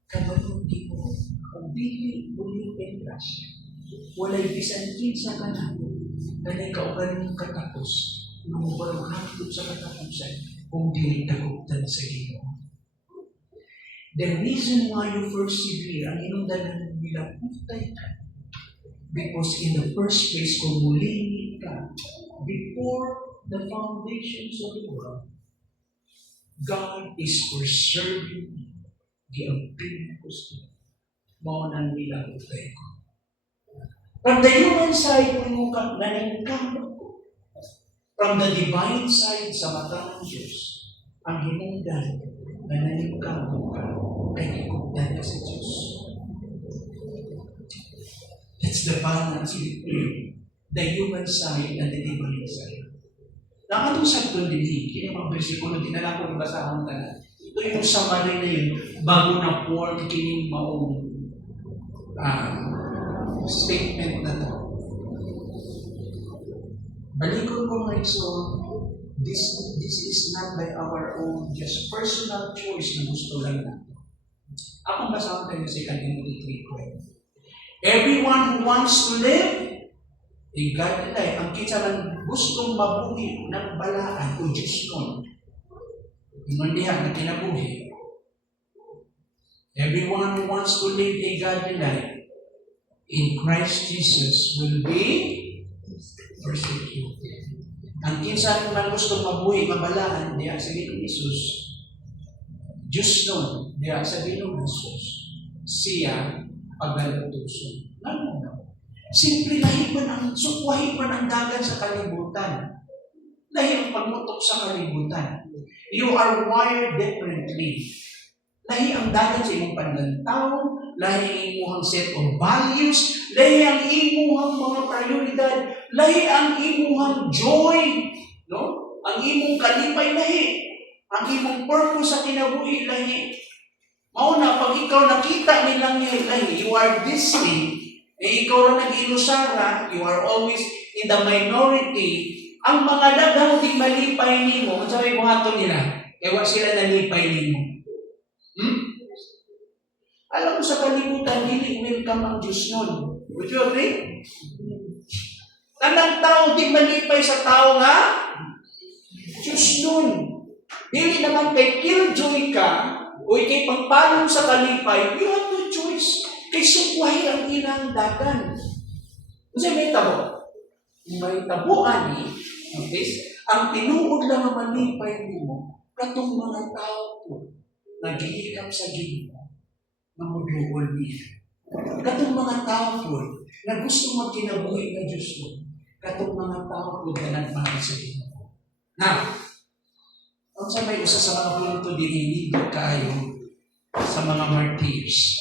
Kabalugi mo, kung dili buling ang grasya, walay bisan kinsa ka na, ganay kaugan mong katapos, nung walang hapot sa katapusan, kung dili tagutan sa Ginoo. The reason why you persevere, ang inundanan nila, putay ka. Because in the first place, kung muling ka, before the foundations of the world, God is preserving the pinakos mo nang nila utay ko. From the human side, kung mo naningkamot ko. From the divine side, sa mata ng Diyos, ang hinungdan na naningkamot ka, kay ikugdan ka sa Diyos. That's the balance between the human side and the divine side. Nakatong sa doon din, kaya mga versikulo, di na lang ko ibasahan ka na. Ito yung summary na yun, bago na form, kining maong statement na to. Balikon ko mga iso, this is not by our own, just personal choice na gusto lang natin. Akong basahan kayo sa 2 Timothy 3:12. Everyone who wants to live a godly life, ang kita ng gustong mabuhi ng balaan o Diyos nun, yung diha na kinabuhi. Everyone who wants to live a godly life in Christ Jesus will be persecuted. Ang kinsa ng gustong mabuhi, mabalaan, diha sa Ginoo Jesus, Diyos nun, diha sa Ginoo Jesus, siya pagdalutuson. Ano? Simple lahi pa ang sukwahi pa ang dagat sa kalibutan. Lahi ang pagmutok sa kalibutan. You are wired differently. Lahi ang dagat sa imong pandantaw, lahi ang imuhang set of values, lahi ang imuhang mga prioridad, lahi ang imuhang joy, no? Ang imong kalipay lahi, ang imong purpose sa kinabuhi lahi. Mauna, pag ikaw nakita nilang lahi, you are distinct. Ikaw na nag-ilusara, you are always in the minority. Ang mga daghang di malipay nimo, ang sabi mo hato nila, ewa sila nalipay nimo. Alam mo sa kalibutan, dili welcome ang Diyos nun. Would you agree? Tanang tao di malipay sa tao nga, Diyos nun. Dili naman kay killjoy ka, o ikay pagpalong sa kalipay, you have no choice. Kay sukwahi ang inang dagan. Kasi may tabo. May tabo, ani. Okay? Ang tinuod lang ang malipay mo, katong mga tao po, naghihikap sa Ginoo, na muduol niya. Katong mga tao po, na gusto magkinabuhi na Diyos mo, katong mga tao po na nagmahal sa Ginoo. Now, ang sa may usa sa mga punto dinilid kayo sa mga martyrs.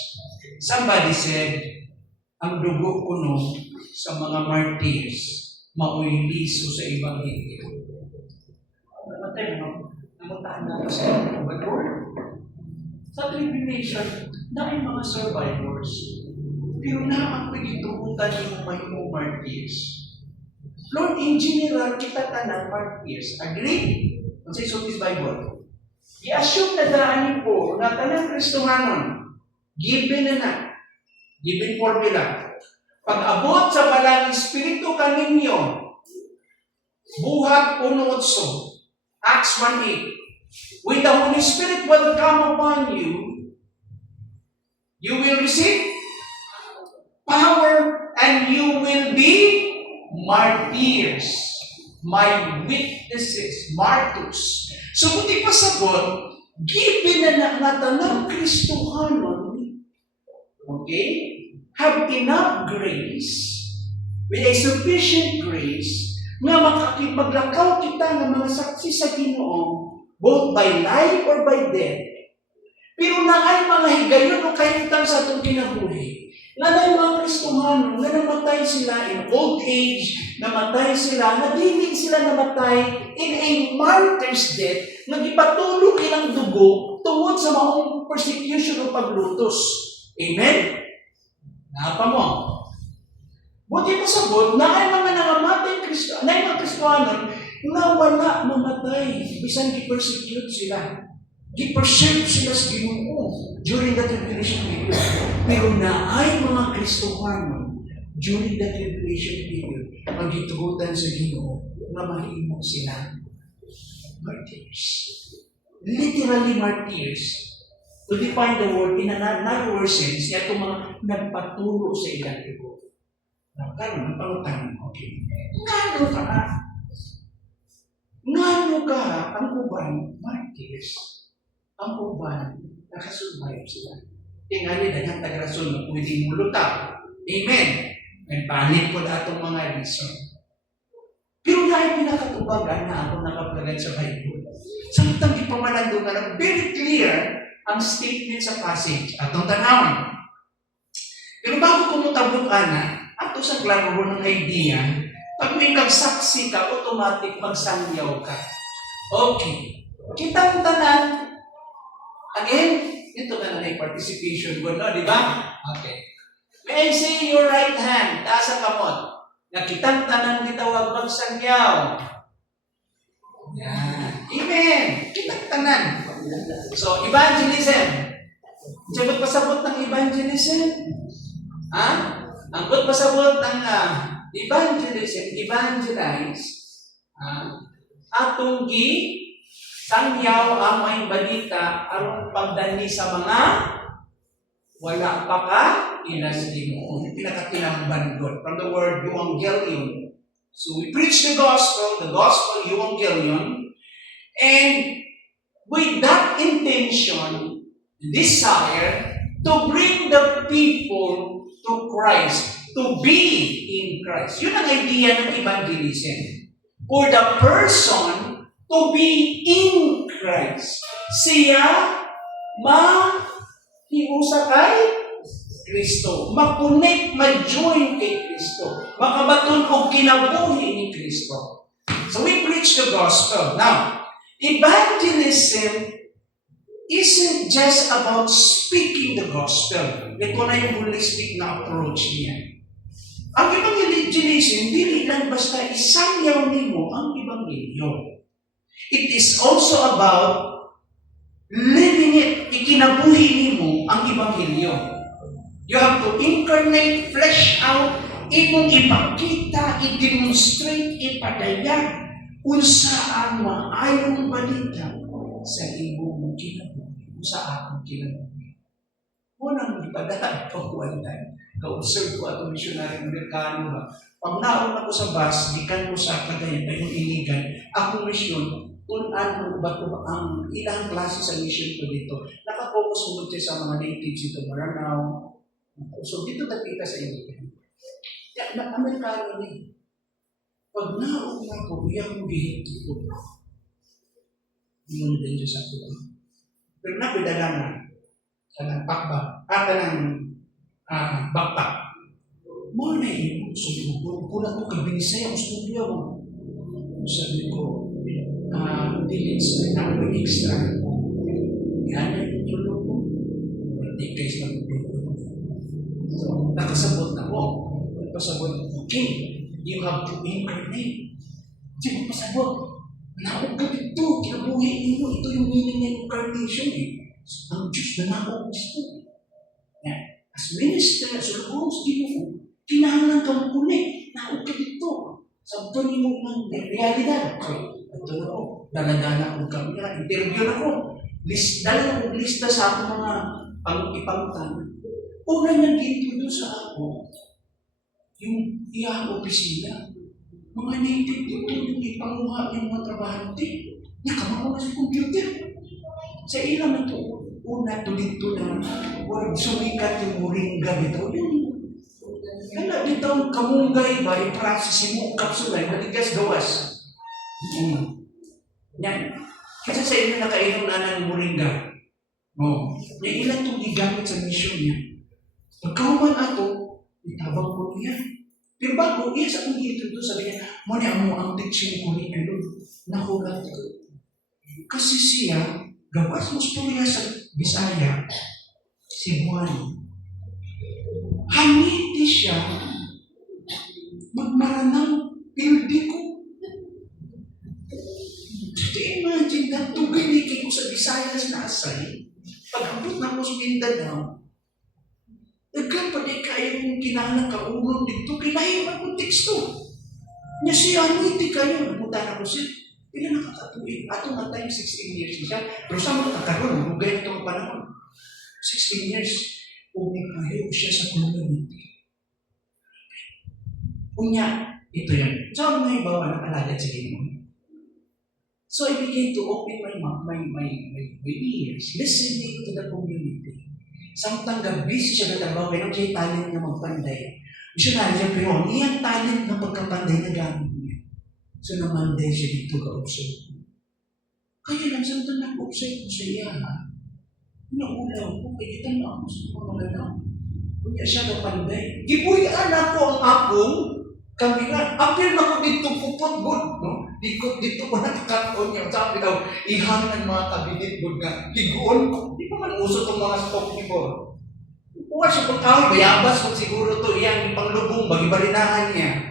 Somebody said, ang dugo kuno sa mga martyrs, mao'y liso sa Ebanghelyo. Namatay mo, namutaan na sa Ecuador. Sa tribulation, na ay mga survivors. Pero na ang pagitubutan yung may martyrs. Lord, in general, kita tanang martyrs. Agree? Ang sa Isultis Bible. I-assume na daanin po na tanang Kristohanon, given na. Given formula. Pag-abot sa balang Espiritu kaninyo, buhat 1:8, Acts 1:8, when the Holy Spirit will come upon you, you will receive power and you will be martyrs, my witnesses, martyrs. So, buti pa sagot, given na natanang Kristohanon, okay, have enough grace, with a sufficient grace, nga makakipaglakaw kita ng mga saksi sa Ginoo, both by life or by death. Pero na ay mga higayon o kahintang sa itong kinabuhi. Na ay mga Kristohano, na namatay sila in old age, namatay sila, nagiging sila namatay in a martyr's death, nagipatulog ilang dugo tungod sa maong persecution o paglutos. Amen? Napa mo? Buti pasabot na ay mga nangamatay na ay mga Kristohano na wala mamatay, bisan gi-persecute sila. Gi-preserve sila sa Ginoo during the tribulation period. Pero na ay mga Kristohano during the tribulation period, magitugutan sa Ginoo na mahimo sila martyrs. Literally martyrs. To define the word in another sense, ito mga nagpatulo sa ilang dugo. Karon ang pangutan, okay. Ngano ka ang uban martyrs? Ang uban nakasurvive sila. Tingali daghang tagrason na pwedeng mulutap. Amen. Nagpanit po na itong mga reason. Pero dahil pinakatubagan na ako nakaplagan sa Bible, samtang ipamalando na very clear ang statement sa passage. Atong tanawin. Pero bago ko mutabukan na, ato sa klaro ng idea, pag may kagsaksi ka, automatic magsangyaw ka. Okay. Kitang tanan, again, ito na na participation ko, no? Di ba? Okay. May I say your right hand, taas ang kamot. Nakitang tanan gitawag magsangyaw. Yan. Amen. Kitang tanan. So, evangelism. Sabot pasabot ng evangelism? Ha? Ang pasabot ng evangelism, evangelize, atong sangyaw ang may balita aron pagdani sa mga wala pa ka inas Ginoo. Pinakatilamban God from the word euangelion. So we preach the gospel euangelion, and with that intention, desire to bring the people to Christ, to be in Christ. Yun ang idea ng evangelism. For the person to be in Christ. Siya mahiusa kay Kristo. Makunik, ma-join kay Kristo. Makabaton og kinabuhi ni Kristo. So we preach the gospel. Now, evangelism isn't just about speaking the gospel. Ito na yung holistic na approach niya. Ang evangelism, hindi lang basta isangyaw nimo ang ebanghelyo. It is also about living it. Ikinabuhi nimo ang ebanghelyo. You have to incarnate, flesh out, imong ipakita, i-demonstrate, ipadayag, kung saan maayong balita sa imong kinabuhi, sa akong kinabuhi. Unang ipadayag pagkuwantan, ka-observe ko at missionary Amerikano ba, pag naon ako sa bus, gikan ko sa Cagayan, kayong iligan, akong misyon, tunan ba ito ang ilang klase sa mission ko dito. Nakapokus mo sa mga natives dito, Maranao. So dito nakita sa iligan. Na Amerikano ni, pag naon ako, iyang bihit ko. Hindi mo din Diyos ako. Pero napidala na, kanang pakbak, kanang bakpak. Mo na yun, kung ako kabinisay ang studio mo. Sabi ko, dilis, na ako extra. Yan ay tulog ko. Hindi kayo sa tulog. So, nakasabot na ko. Pasabot, okay, you have to incarnate. Sige, pasabot. Naog ka dito, kinabuhin mo. Ito yung meaning ng incarnation eh. Ang Diyos na naog gusto. Yan. As minister, sa loob sa Ginoo, kinahanglan kang kunik, naog ka dito. Sabto ni mo ng realidad. So, ito na ko, daladala ko kami na, interview na ko. Dala ko lista sa akong mga pang-ipangtan. Una niya dito sa ako, yung iyang opisina. Mga native dito, yung ipanguha yung mga trabahante. Nakamawa sa computer. Sa ilang ito, una to dito na wag sumikat yung moringa dito. Kaya dito ang kamunggay ba, i-process mo, kapsulay, maligas gawas. Yan. Kasi sa inyo nakainom na ng moringa? No. Yung ilan itong gigamit sa mission niya. Pagkauman ato, itabang ko niya. Pero bago, iya sa akong dito sabi niya, mo niya mo ang teaching curriculum. Nakulat ko. Kasi siya, gawas mo storya sa Bisaya, si Juan. Hamiti siya, magmaranang pildi ko. So, imagine na tugay ko sa Visayas na asay, pag-abot na ko sa Mindanao, nagkapadi kayo kung kinahanglan kaungon dito, kinahin ang teksto. Niya siya, hindi kayo, napunta na ko siya, pila nakakatuig. Ato nga time, 16 years siya. Pero sa mga kakaroon, lugay itong panahon. 16 years, umipayo siya sa community. Unya, ito yan. So, ano mga ibawa na alagad sa inyo? So, I began to open my ears, listening to the community. Samtang gabi siya nagtrabaho, pero siya talent na magpanday. Missionary siya, pero ang iyang talent na pagkapanday na gamit niya. So, namanday siya dito ka-observe. Kaya lang, samtang nag-observe ko sa iya, naulaw ko, kaya kita na ako sa mga malalaw. Kaya siya kapanday. Gibuyaan ako ang apong, kami nga, apil na ko dito pupot good, no? Dito ko nakakaroon niya. Sabi daw, ihang ng mga kabinet good nga. Higuon ko. Di pa man uso itong mga stock ni Paul. Kung siya pagkawin, bayabas kung siguro ito iyang panglubong, bagibalinahan niya.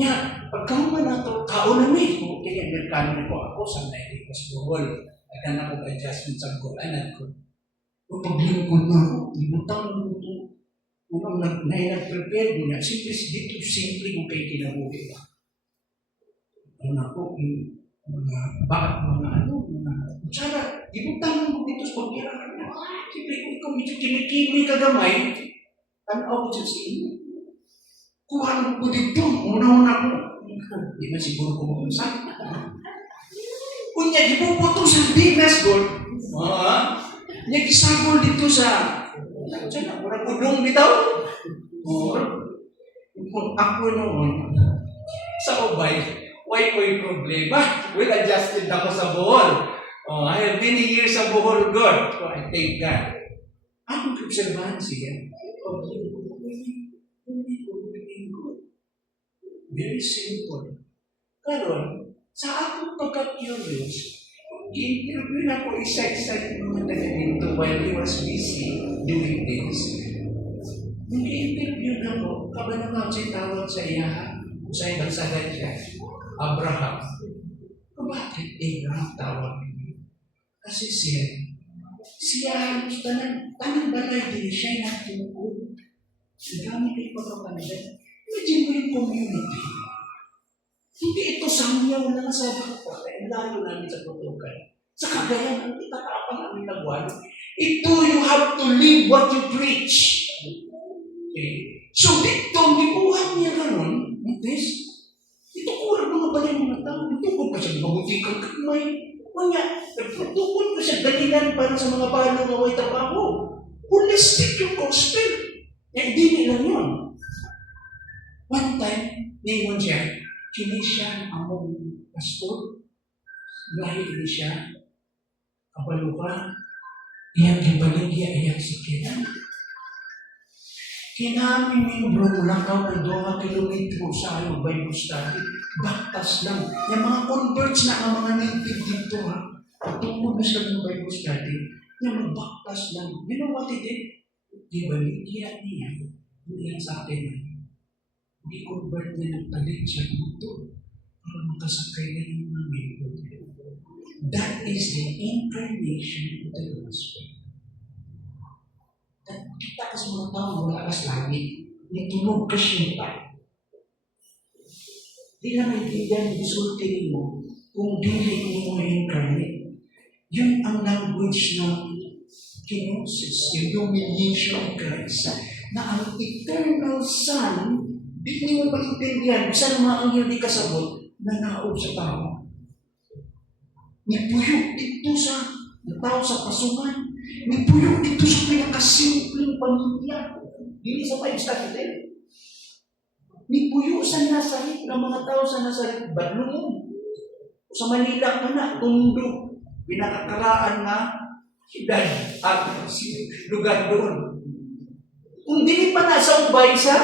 Niya, pagkawin na ito, kaunan mo. Kaya Amerikano na ko ako, sanay ko sa buhol. Agad ako adjustment sa goalan ko. Kung paglingkod na ako, ibutang mo ito. Unang nag-prepare mo na, simple dito, simple mo kayo kinabuhi ba? Ano ako, mga tsara, ibutang mo dito sa pagkirahan na, simple kung ikaw medyo kinikimi kagamay, tanaw ko dyan sa inyo. Kuhaan ko dito, una-una ko. Di ba siguro kumukusan? Kunya, di po po itong sa Dinas, God. Nag-isagol dito sa murang udong bitaw. Kung ako noon, sa ubay, why problema? Well, adjusted ako sa Bohol. I have been here sa Bohol, God. So, I thank God. Akong observahan siya. Very simple. Karon, sa akong pagka-curious, i-interview na ko isa-isa yung mga taga dito while he was busy doing this. Nag-interview na ko, kabala nga siya tawag sa iya, sa ibang sagad siya, Abraham. Bakit Abraham tawag niya? Kasi siya, tanang balay din siya natungkol. Gamit ay pagkapanday. Imagine mo yung community. Hindi ito sangyaw lang sa bakpaka, lalo namin sa Portugal. Sa Cagayan, ang itatapang namin nagwalo. Ito, you have to live what you preach. Okay? So, dito, gibuhat niya ganun, Matis. Ito kurang mga balay mga tao. Ito ko pa siya mabutikang kamay. Kanya, nagputukon ko siya dalilan para sa mga balo na may trabaho. Holistic yung gospel. Hindi nila yun. One time, ningon siya, kini siya ang among pastor. Lahir ni siya. Kabalo ka, iyang gibaligya, iyang sikiran. Kinamin membro mo lang ka ng 2 kilometro sa ayaw Bible study. Baktas lang. Yung mga converts na ang mga native dito ha. Patungkol na sila ng Bible study. Yung magbaktas lang. You know what it did? Gibaligya niya. Hindi sa atin. Hindi convert niya ng talit siya dito. Para makasakay na yung mga membro. That is the incarnation of the gospel. At kita kasi mga tao mula kas langit, nitunog ka siya. Di na may bigyan, bisultin mo kung dili mo incarnate. Yun ang language ng kenosis, yung humiliation of Christ. Na ang eternal Son, di mo maintindihan, bisan mga anghel di kasabot, na naob sa tao. Nipuyok dito sa tao sa pasungan. Nipuyok dito sa pinakasimpleng pamilya. Hindi sa paibsta kita. Nipuyok sa Nazaret ng mga tao sa Nazaret. Badlong. Sa Manila ka na, Tondo, pinakakaraan na edad at lugar doon. Kung di pa nasa Ubay sa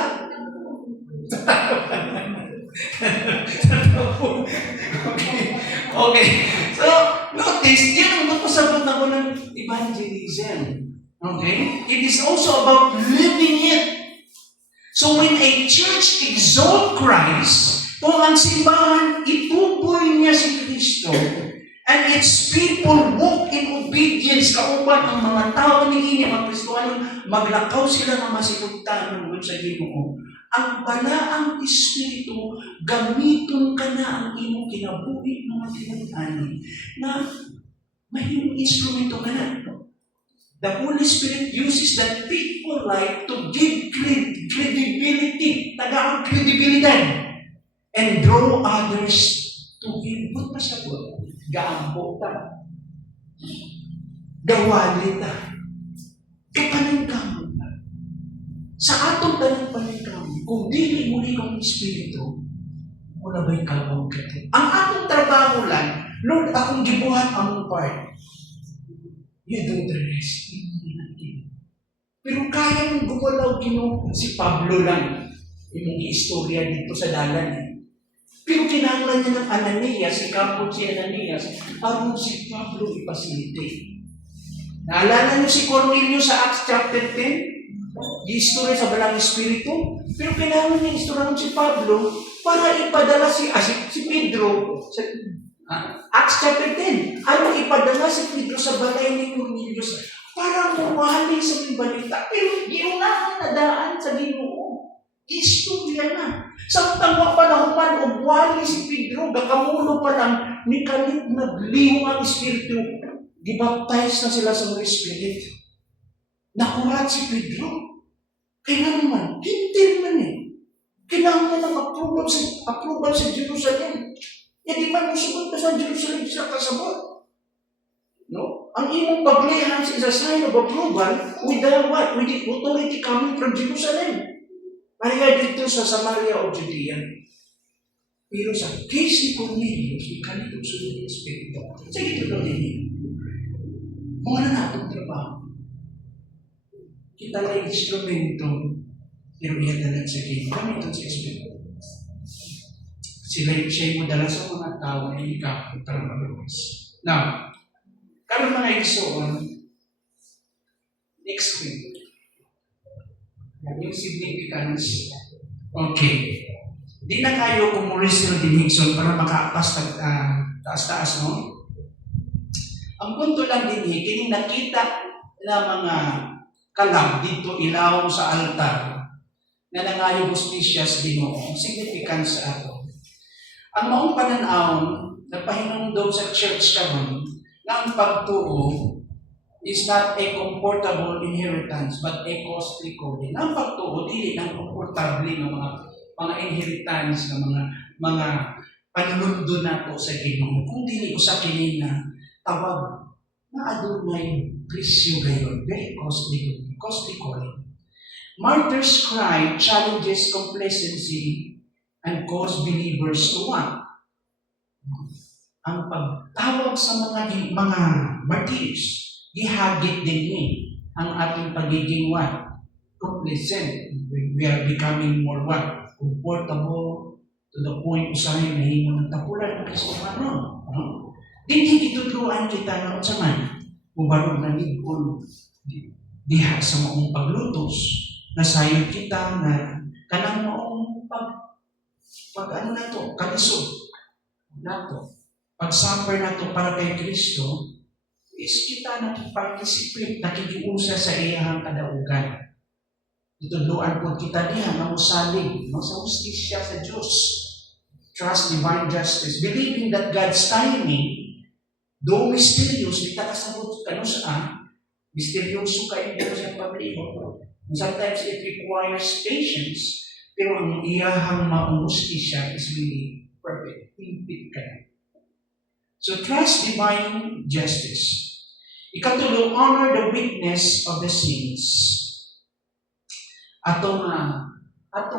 okay. Okay. So, notice, yan ang napasabot ako ng evangelism. Okay? It is also about living it. So when a church exalt Christ, kung ang simbahan itutuloy niya si Kristo, and its people walk in obedience, kauban ang mga tao ni ini, mga Kristohanon, maglakaw sila ng masinugtan ng sa Ginoo. Ang balaang Espiritu, gamiton ka na ang imong kinabuhi mga tinag-ani na mahimong instrumento ka na. The Holy Spirit uses that faithful life to give credibility, tagaan credibility, and draw others to Him. Ba't masagot? Gaampo ta. Gawali ta. Kapaningkamot ta. Sa atong tanong paningkamot, kung dili mo ikaw ang Espiritu, wala ba'y kalawang kati? Ang atong trabaho lang, Lord, akong gibuhat ang part. You do the rest. Pero kaya mong gumalaw, Ginoo, si Pablo lang. Yung istorya dito sa dalan. Pero kinahanglan niya ng Ananias, si kapot si Ananias, para si Pablo ipasilitate. Naalala niyo si Cornelius sa Acts chapter 10? Istorya sa Balang Espiritu. Pero kinahanglan niya istorya si Pablo para ipadala si Pedro sa Acts chapter 10. Ano ipadala si Pedro sa balay ni Cornelius para mawali sa mga balita. Pero giunahon na daan sa Ginoo. Istorya na. Samtang pa na human o wali si Pedro, gakamulo pa lang, ni kalit nagliho ang Espiritu. Gibaptize na sila sa Holy Spirit. Nakurat si Pedro. Kaya naman, hintil man eh. Kailangan ng approval sa Jerusalem. E di man musugot pa sa Jerusalem sa kasabot. No? Ang imong paglihan is a sign of approval with the what? With the authority coming from Jerusalem. Kaya dito sa Samaria o Judea. Pero sa case ni Cornelius, ni kanitong sunod ng Espiritu. Sige, ito daw din. Mga na natong trabaho. Kita na instrumento, pero yan na sa Ginoo. Gamiton sa Espiritu. Siya mo dala sa mga tao na ikaw para maluwas. Now, karon mga igsoon, next week, yung significance, okay. Di na kayo kumulis ng dinhigson para makaapas taas-taas, no? Ang punto lang din, kining nakita na mga kalab dito ilaw sa altar na nangayo hosticious Ginoo, significance sa ato. Ang maong pananaw na pahinong doon sa church karon na ang pagtuo is not a comfortable inheritance but a costly calling. Ang pagtuo dili ang comfortable ng mga inheritance ng mga panulundo nato sa Ginoo. Kung dili usa kini na tawag na adunay presyo gayon, very costly calling. Martyr's Cry challenges complacency and cause believers to what? Ang pagtawag sa mga martyrs, ihagit din ang ating pagiging what? Complacent. We are becoming more what? Comfortable to the point usahay na himo ng tapulan ng Kristohanon. Hindi itutruan kita na unsa man mubarog na ligpon diha sa maong paglutos. Nasayod kita na kanang maong pag ano na to, kalisod na to. Pag-suffer na to para kay Kristo, is kita nakiparticipate, nakikiusa sa iyahang kadaugan. Itudluan po kita diha na usalig, sa hustisya sa Diyos. Trust divine justice. Believing that God's timing, though mysterious, di ta kasabot kanusaan, misteryoso kayo dito sa pagliho. Sometimes it requires patience, pero ang iyahang maunghustisya is really perfect. Hingpit ka na. So trust divine justice. Ikatulo, honor the witness of the saints. Atong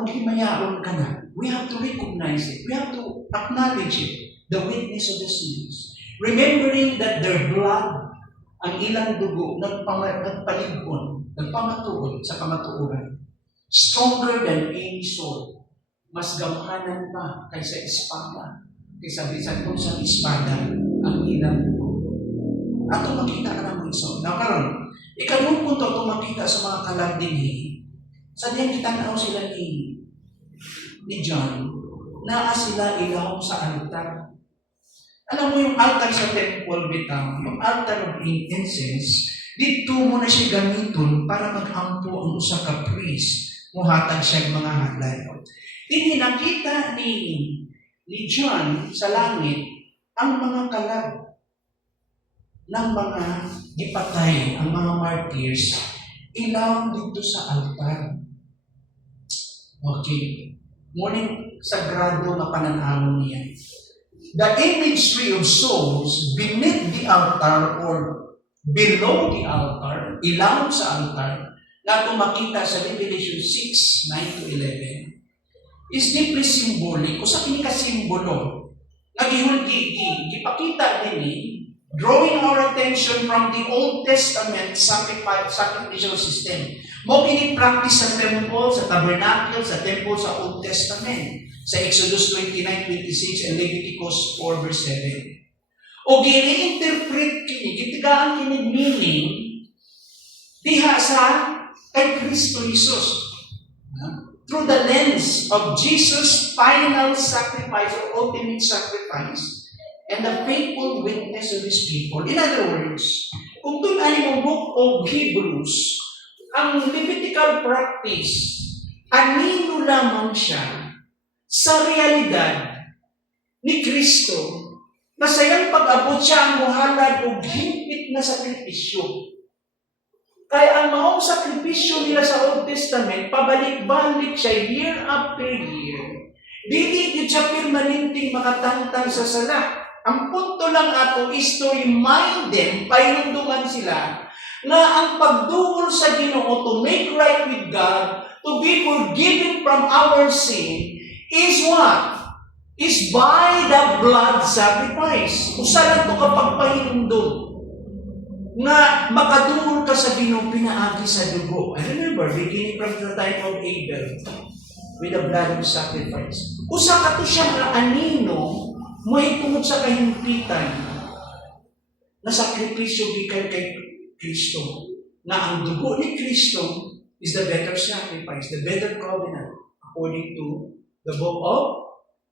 himayaon ka na. We have to recognize it. We have to acknowledge it. the witness of the saints, remembering that their blood, ang ilang dugo, nagpalibon, nagpamatuod sa kamatuoran, stronger than any sword, mas gamhanan pa kaysa espada, kaysa bisan kung sa espada, ang ilang dugo. Ato makita ka naman so. Now karon, ikalong punto ito makita sa mga kalanding sa diyan kita naaw sila ni John, naa sila ilaw sa altar. Alam mo yung altar sa temple bitaw, yung altar of incense, dito mo na siya gamiton para mag-ampo ang usa ka priest, muhatag siya mga hadlaw. Ini nakita ni John sa langit ang mga kalag ng mga gipatay, ang mga martyrs, ilaw dito sa altar. Okay. Ngunit sagrado na pananahon niya. The imagery of souls beneath the altar or below the altar, ilaw sa altar, na tumakita sa Revelation 6, 9-11, is deeply symbolic. Kung sa kinikasimbolo, nagihulgigi, ipakita din drawing our attention from the Old Testament sacrificial system. Mo kini-practice sa temple, sa tabernacle, sa temple sa Old Testament. Sa Exodus 29:26 and Leviticus 4 verse 7. O gini-interpret kini, gitigaan kini meaning diha sa kay Kristo Jesus. Through the lens of Jesus' final sacrifice or ultimate sacrifice and the faithful witness of His people. In other words, kung tunan mo book of Hebrews, ang Levitical practice, anino lamang siya sa realidad ni Kristo na sa iyang pag-abot siya ang muhalad o higpit na sakripisyo. Kaya ang maong sakripisyo nila sa Old Testament, pabalik-balik siya year after year. Dili yun siya permanenteng makatangtang sa sala. Ang punto lang ato is to remind them, painunduman sila, na ang pagdungol sa Ginoo to make right with God, to be forgiven from our sin, is what? Is by the blood sacrifice. Usa lang ito kapag pahinundog na makadungol ka sa Ginoo pinaagi sa dugo. I remember, beginning from the time of Abel, with the blood of sacrifice. Usa ka to siya na anino, mahitungod sa kahimpitan na sakripisyo gikan kay Kristo. Na ang dugo ni Kristo is the better sacrifice, the better covenant, according to the book of,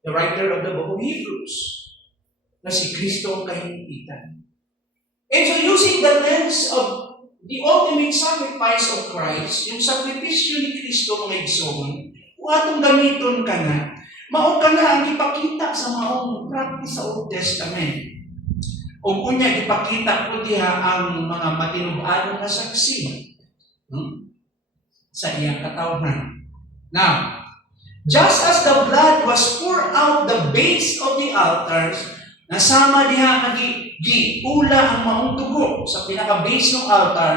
the writer of the book of Hebrews, na si Kristo ang kahimpitan. And so using the lens of the ultimate sacrifice of Christ, yung sakripisyo ni Kristo mga igsoon, kung atong gamiton ka na, mao ka na ang ipakita sa maong practice sa Old Testament. O kunya ipakita ko diha ang mga matinubanon na saksi sa iyang katawhan. Now, just as the blood was poured out the base of the altars, nasama diha giula ang maong dugo sa pinaka-base ng altar,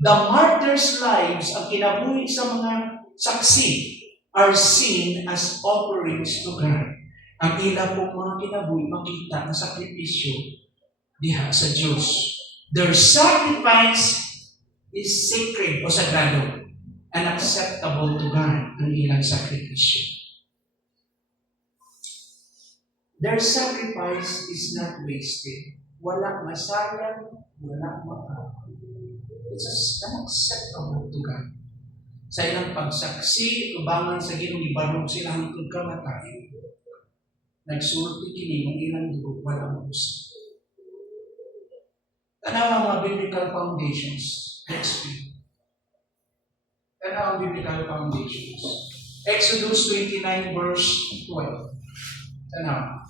the martyrs' lives ang kinabuhi sa mga saksi are seen as offerings to God. Ang ila po mga kinabuhi makita na sakripisyo diha sa Diyos. Their sacrifice is sacred o sagrado and acceptable to God ang ilang sakripisyo. Their sacrifice is not wasted. Wala masayang, wala makapal. It's unacceptable to God. Sa ilang pagsaksi, ubangan sa Ginoo ibarog sila hangtod kamatay. Nagsulti kini ng ilang dugo, wala mausap. Tanaw ang mga biblical foundations. Next week. Tanaw ang biblical foundations. Exodus 29 verse 12. Tanaw.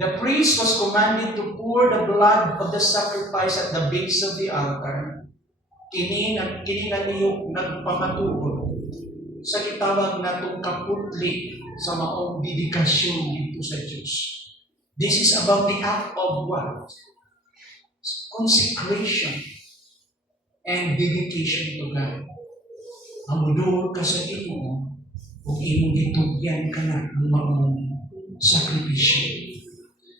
The priest was commanded to pour the blood of the sacrifice at the base of the altar. Kini na niyo nagpamatuod sa gitawag natong kaputli sa maong dedikasyon dito sa Diyos. This is about the act of what? Consecration and dedication to God. Ang muduol ka sa Ginoo, kung imong gitugyan ka na ang maong sakripisyo.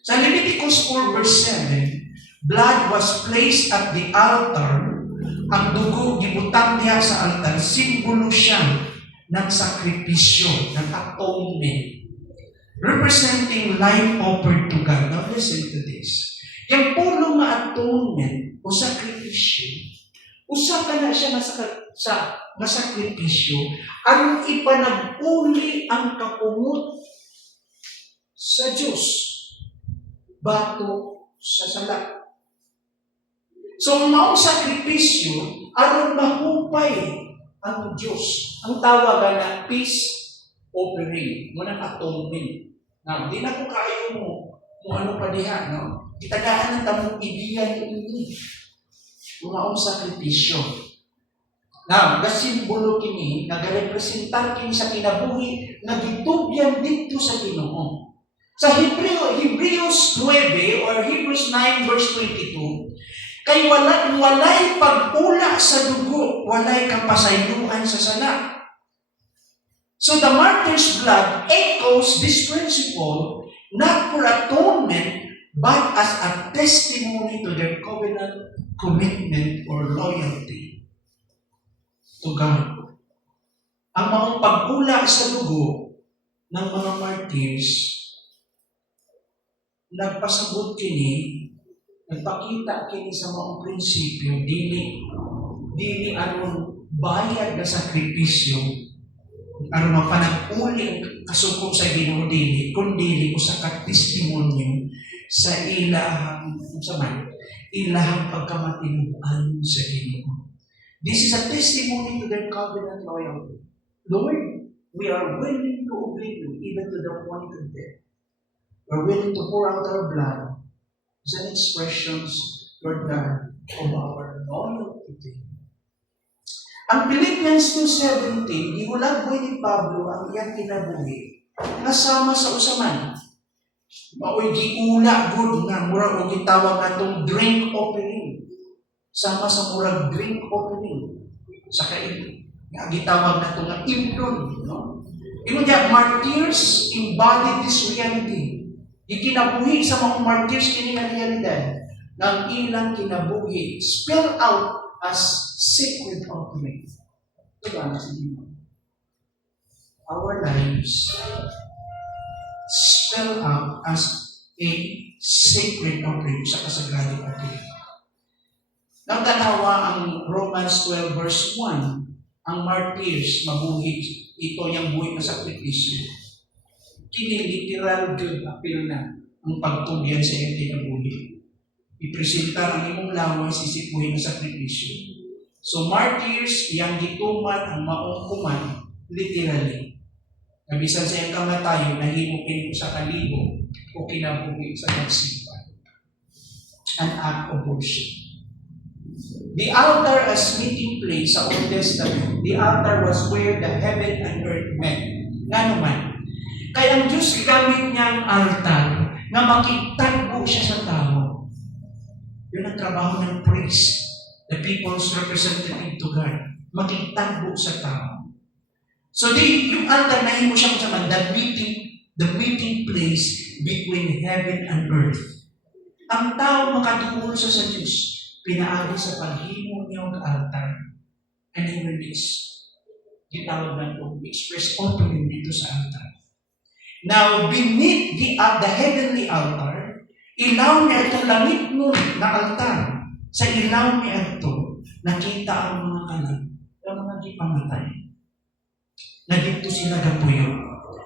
Sa Leviticus 4 verse 7, blood was placed at the altar. Ang dugo gibutang diha sa altar, simbolo siya ng sakripisyo, ng atonement, representing life offered to God. Now listen to this. Yung pulong nga atonement o sakripisyo, usa ka na siya na sakripisyo, ang ipanag-uli ang kapungot sa Diyos, bato sa sala. So, ang maong sakripisyo, aron mahupay ang Diyos. Ang tawagan na peace offering, muna atonement. Now, di na ko kayo mo, kung ano pa diha, no? Itagaan ng tamong ibigan ini. Ang maong sakripisyo. Now, gasimbolo kini, nagarepresentar kini sa kinabuhi, nagitubyan dito sa Ginoo. Sa Hebrews 9 or Hebrews 9 verse 22, kay walay pagpula sa dugo, walay kapasayloan sa sala. So the martyr's blood echoes this principle, not for atonement, but as a testimony to their covenant commitment or loyalty to God. Ang mga pagpula sa dugo ng mga martyrs, nagpasabot kini, nagpakita kini sa mga prinsipyo, dili anong bayad na sakripisyo, aron mapanag-uli ang kasukong sa Ginoo dili, kundi usa ka testimonyo sa ilahang pagkamatinuan sa Ginoo. This is a testimony to their covenant loyalty. Lord, we are willing to obey you even to the point of death. We're willing to pour out our blood as an expression, Lord God, of our loyalty to you. Ang Philippians 2:17, gihulag ni Pablo ang iyang kinabuhi, nasama sa usaman. Mao'y giula good nga, murag o gitawag natong drink offering. Sama sa murag drink offering. Sa kain, nga gitawag natong nga implon, no? Imo diya, martyrs embodied this reality. Ikinabuhi sa mga martyrs kini nga realidad ng ilang kinabuhi spill out as sacred offering. Ito ba na our lives spell out as a sacred offering sa kasagaling offering. Nang tanawa ang Romans 12 verse 1, ang martyrs mabuhi, ito yung buhay na sakripisyo. Kini literal good appeal na ang pagtugyan sa iyong kinabuhi. Ipresenta ang imong lawas sisipuhin na sakripisyo. So martyrs, iyang gituman ang maong kuman, literally. Nabisan sa iyang kamatayon, nahimupin ko sa kalibo o kinabuhi sa nagsimba. An act of worship. The altar as meeting place sa Old Testament, the altar was where the heaven and earth met. Nga naman, kaya ang Diyos gamit niya ang altar na makitagbo siya sa tao. Yun ang trabaho ng priest, the people's representative to God. Makitagbo sa tao. So yung altar na himo siya sa the meeting place between heaven and earth. Ang tao makadungol sa Diyos, pinaagi sa paghimo niya ang altar. And he release. Gitawag na ito, express opening dito sa altar. Now, beneath the heavenly altar, ilaw niya itong langit nun na altar. Sa ilaw niya ito, nakita ang mga kalag, ang mga di pamatay. Na dito sila gapuyo.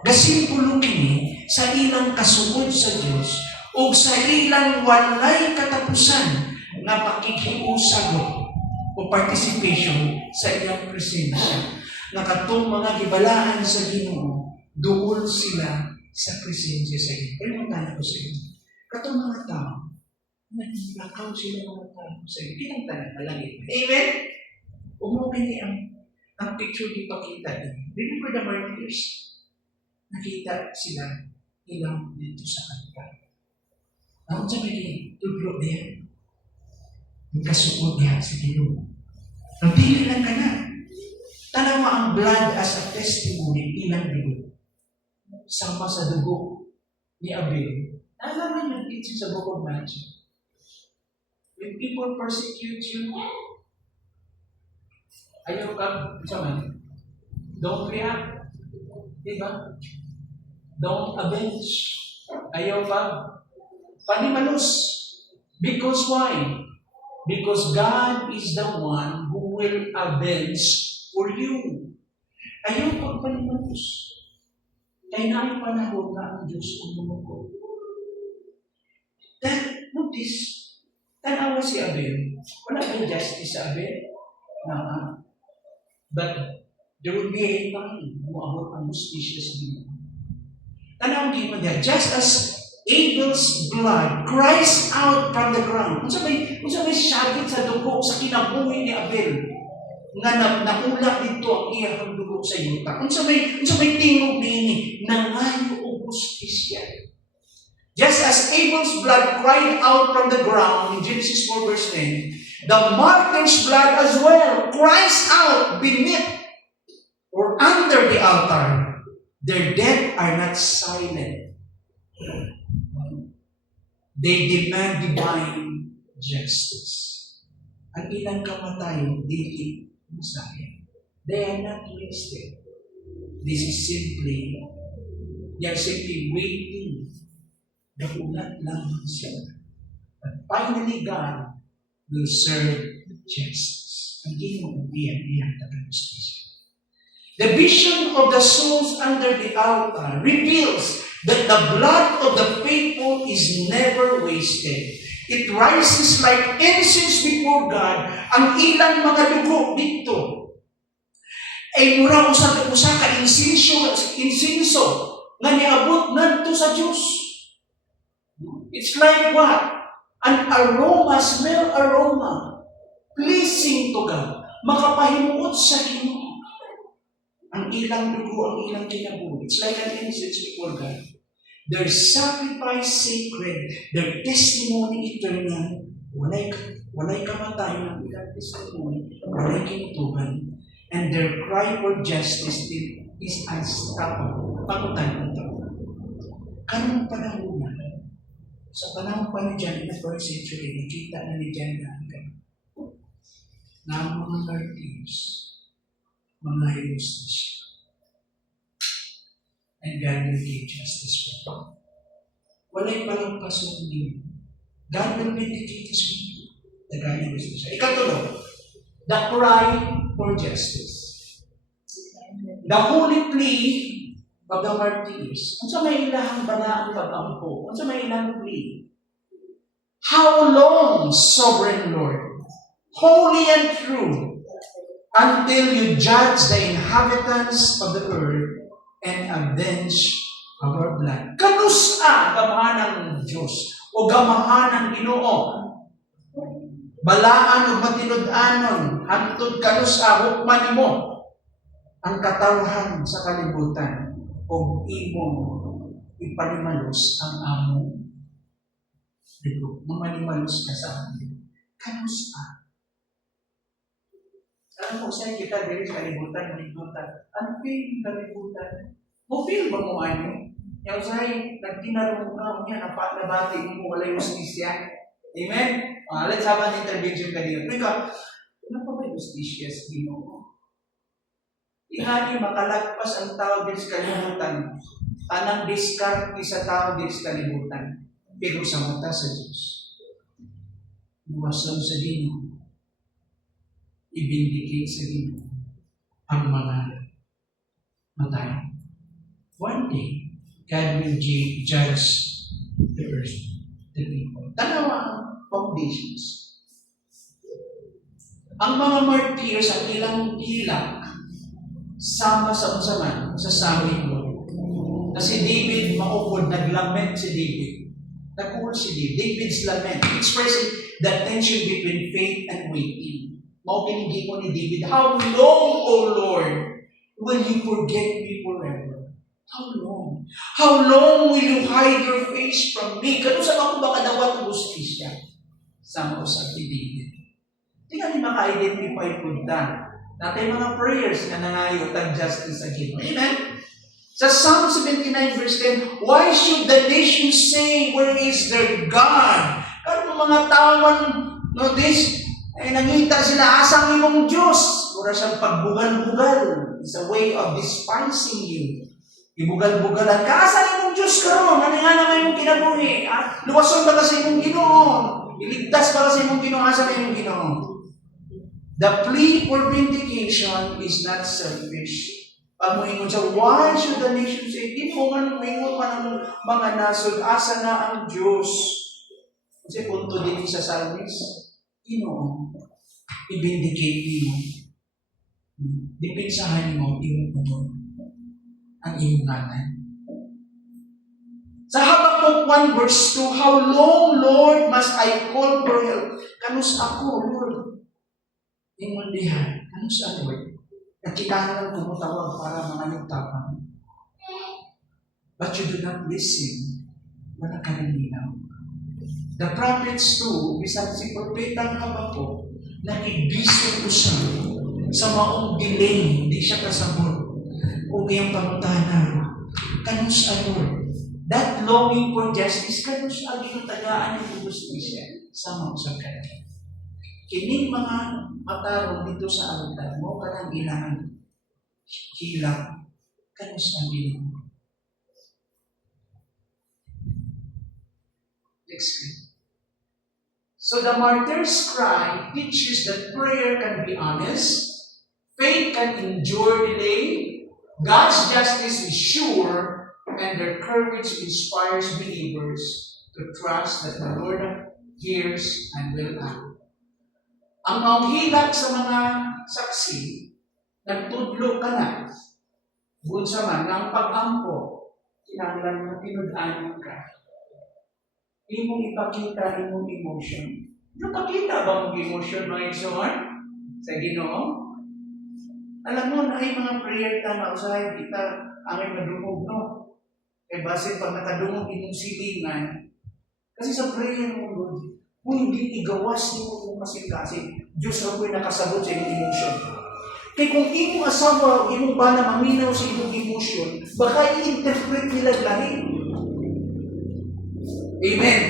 Gasimpulong ini sa ilang kasugod sa Diyos o sa ilang walay katapusan na pakikiusagot o participation sa iyang presensya. Nakatong mga gibalaan sa Ginoo, doon sila sa presensya sa iyo. Pero magtala ko sa iyo. Katong mga tao, naglakaw sila mga tao sa iyo. Kinang tanan malangit. Amen? Umupin ang picture di pakita din. Remember the martyrs? Nakita sila ilang dito sa altar. Ang sabi din, tudlo diyan. Yung kasukod diyan sa Ginoo. Nagpili lang ka na. Tanawa ang blood as a testimony, ilang dugo. Sama sa dugo ni Abel. Nalaman yung teaching sa Book of Matthew. When people persecute you, ayaw ka, don't react. Diba? Don't avenge. Ayaw ka. Panimalos. Because why? Because God is the one who will avenge for you. Ayaw pagpanimalos. Kaya na ang panahon na ang Diyos ang lumukod. Then, notice, tanawa si Abel. Wala kang justice sa Abel. But there will be a time muabot ang justisya sa Ginoo. Tanaw mo niya, just as Abel's blood cries out from the ground. Kung sa may syagit sa dugo sa kinabuhi ni Abel, nga naula dito ang iyang dugo sa yuta. Kung sa may tingog ni nangayo o justisya. Just as Abel's blood cried out from the ground in Genesis 4 verse 10, the martyr's blood as well cries out beneath or under the altar. Their dead are not silent. They demand divine justice. Ang ilang kamatayon, dili masaya. They are not wasted. They are simply waiting. Nakulat lamang sila. But finally, God will serve justice. Ang ginong iyang taga-justisya. The vision of the souls under the altar reveals that the blood of the faithful is never wasted. It rises like incense before God. Ang ilang mga dugo dito ay mura usa ka insinso nga niabot ngadto sa Dios. It's like what? An aroma, smell aroma, pleasing to God. Makapahimuot sa Ginoo. Ang ilang dugo, ang ilang kinabuhi. It's like an incense before God. Their sacrifice sacred, their testimony eternal. Walay kamatayon ang ilang testimony, walay kinutuban. And their cry for justice is unstoppable. Pagutan ito. Kanong panahon na, sa panahon pa ni John in the first century, nakita na ni John na ang mga martyrs, mga justisya. And God will give justice for them. Walay palang pasok din. God will vindicate His people. The God will justisya. Ikatulog, the cry for justice. The holy plea of the martyrs. Kung sa may ilahang banaan pag-ampo, kung sa may ilang plea, how long, sovereign Lord, holy and true, until you judge the inhabitants of the earth and avenge our blood. Kanusa gamahan ng Diyos o gamahan ng Ginoo. Balaan o matinud-anon, hantod kanusa hukman mo ang katawhan sa kalibutan o imong ipanimalos ang among dugo. Mamanimalos ka sa amin. Kanusa. Alam mo, saan kita diri sa kalibutan, ang feel kalibutan. Feel ba mo ano? Yung sa'yo, nagtinarong ka, nabati mo, wala yung justisya. Amen? Let's have an intervention ka dito. Ika, ano pa ba yung justisya sa Ginoo? Ihani makalagpas ang tao din sa kalibutan. Tanang diskarte sa tao din sa kalibutan. Pero sa mata sa Diyos. Buwasan sa Ginoo. Ibindicate sa Ginoo ang mga matay. One day, God will judge the earth, the people. Tanawa ang foundations. Ang mga martyrs ang ilang hilak sama sa unsaman sa sawing Lord. Na si David maupod, naglament si David. Nagkuhol si David. David's lament, expressing the tension between faith and waiting. Maukinigin mo ni David, how long, O Lord, will you forget me forever? How long? How long will you hide your face from me? Kano sa ako baka dawat ng justisya? Sama ko sa David. Tingnan ni maka-identify po na. Natay mga prayers na nangayot ang justice sa Ginoo. Amen? Sa Psalm 79 verse 10, why should the nations say, where is their God? Kano mga tao man, no, this, ay nangita sila, asang imong Diyos. Mura siyang pagbugal-bugal. It's a way of despising you. Ibugal-bugalan ka, asang imong Diyos karon? Ano nga naman imong kinabuhi? Luwason ba ka sa imong Ginoo? Iligtas ba ka sa imong Ginoo? Asang imong Ginoo? The plea for vindication is not selfish. Pag mo ingon siya, why should the nation say, di mo man ingon pa ng mga nasod, asa na ang Diyos? Kasi punto din sa Psalmist, i-vindicate mo. Dipinsahan mo, ang iyong nanay. Sa Habakkuk 1 verse 2, how long, Lord, must I call for help? Kanus ako, Lord. Ingon diha, kanus ako, Lord. Nakilangan tumutawag para mga nagtapang. But you do not listen. Wala ka rin ninaw. The prophets too, bisan si Propetang Habakkuk, nakibisip ko siya sa maong dilim, hindi siya kasabot. O iyang pangutana, kanus ano? That longing for justice, kanus ang ginutagaan ng justisya sa mga sakit. Kining mga matarong dito sa altar mo, kanang ilangan hilang, kanus ang ginagawa. Next slide. So the martyr's cry teaches that prayer can be honest, faith can endure delay, God's justice is sure, and their courage inspires believers to trust that the Lord hears and will act. Ang maunghilak sa mga saksi, nagtudlo ka na, bunsa man, ng pag-ampo, kinanglan mo, tinudaan ka. Hindi mong ipakita imong emotion. Napakita ba mong emotion, mga igsoon? Sa Ginoo? Alam mo na ay mga prayer tama usahay kita ang ay madungog, no? Eh base pag nakadungog imong silingan, kasi sa prayer mo, Lord, kung hindi igawas mo kung kasing-kasing, Diyos na po'y nakasagot sa imong emotion. Kaya kung imong asawa, imong bana maminaw sa imong emotion, baka i-interpret nila lahi. Amen.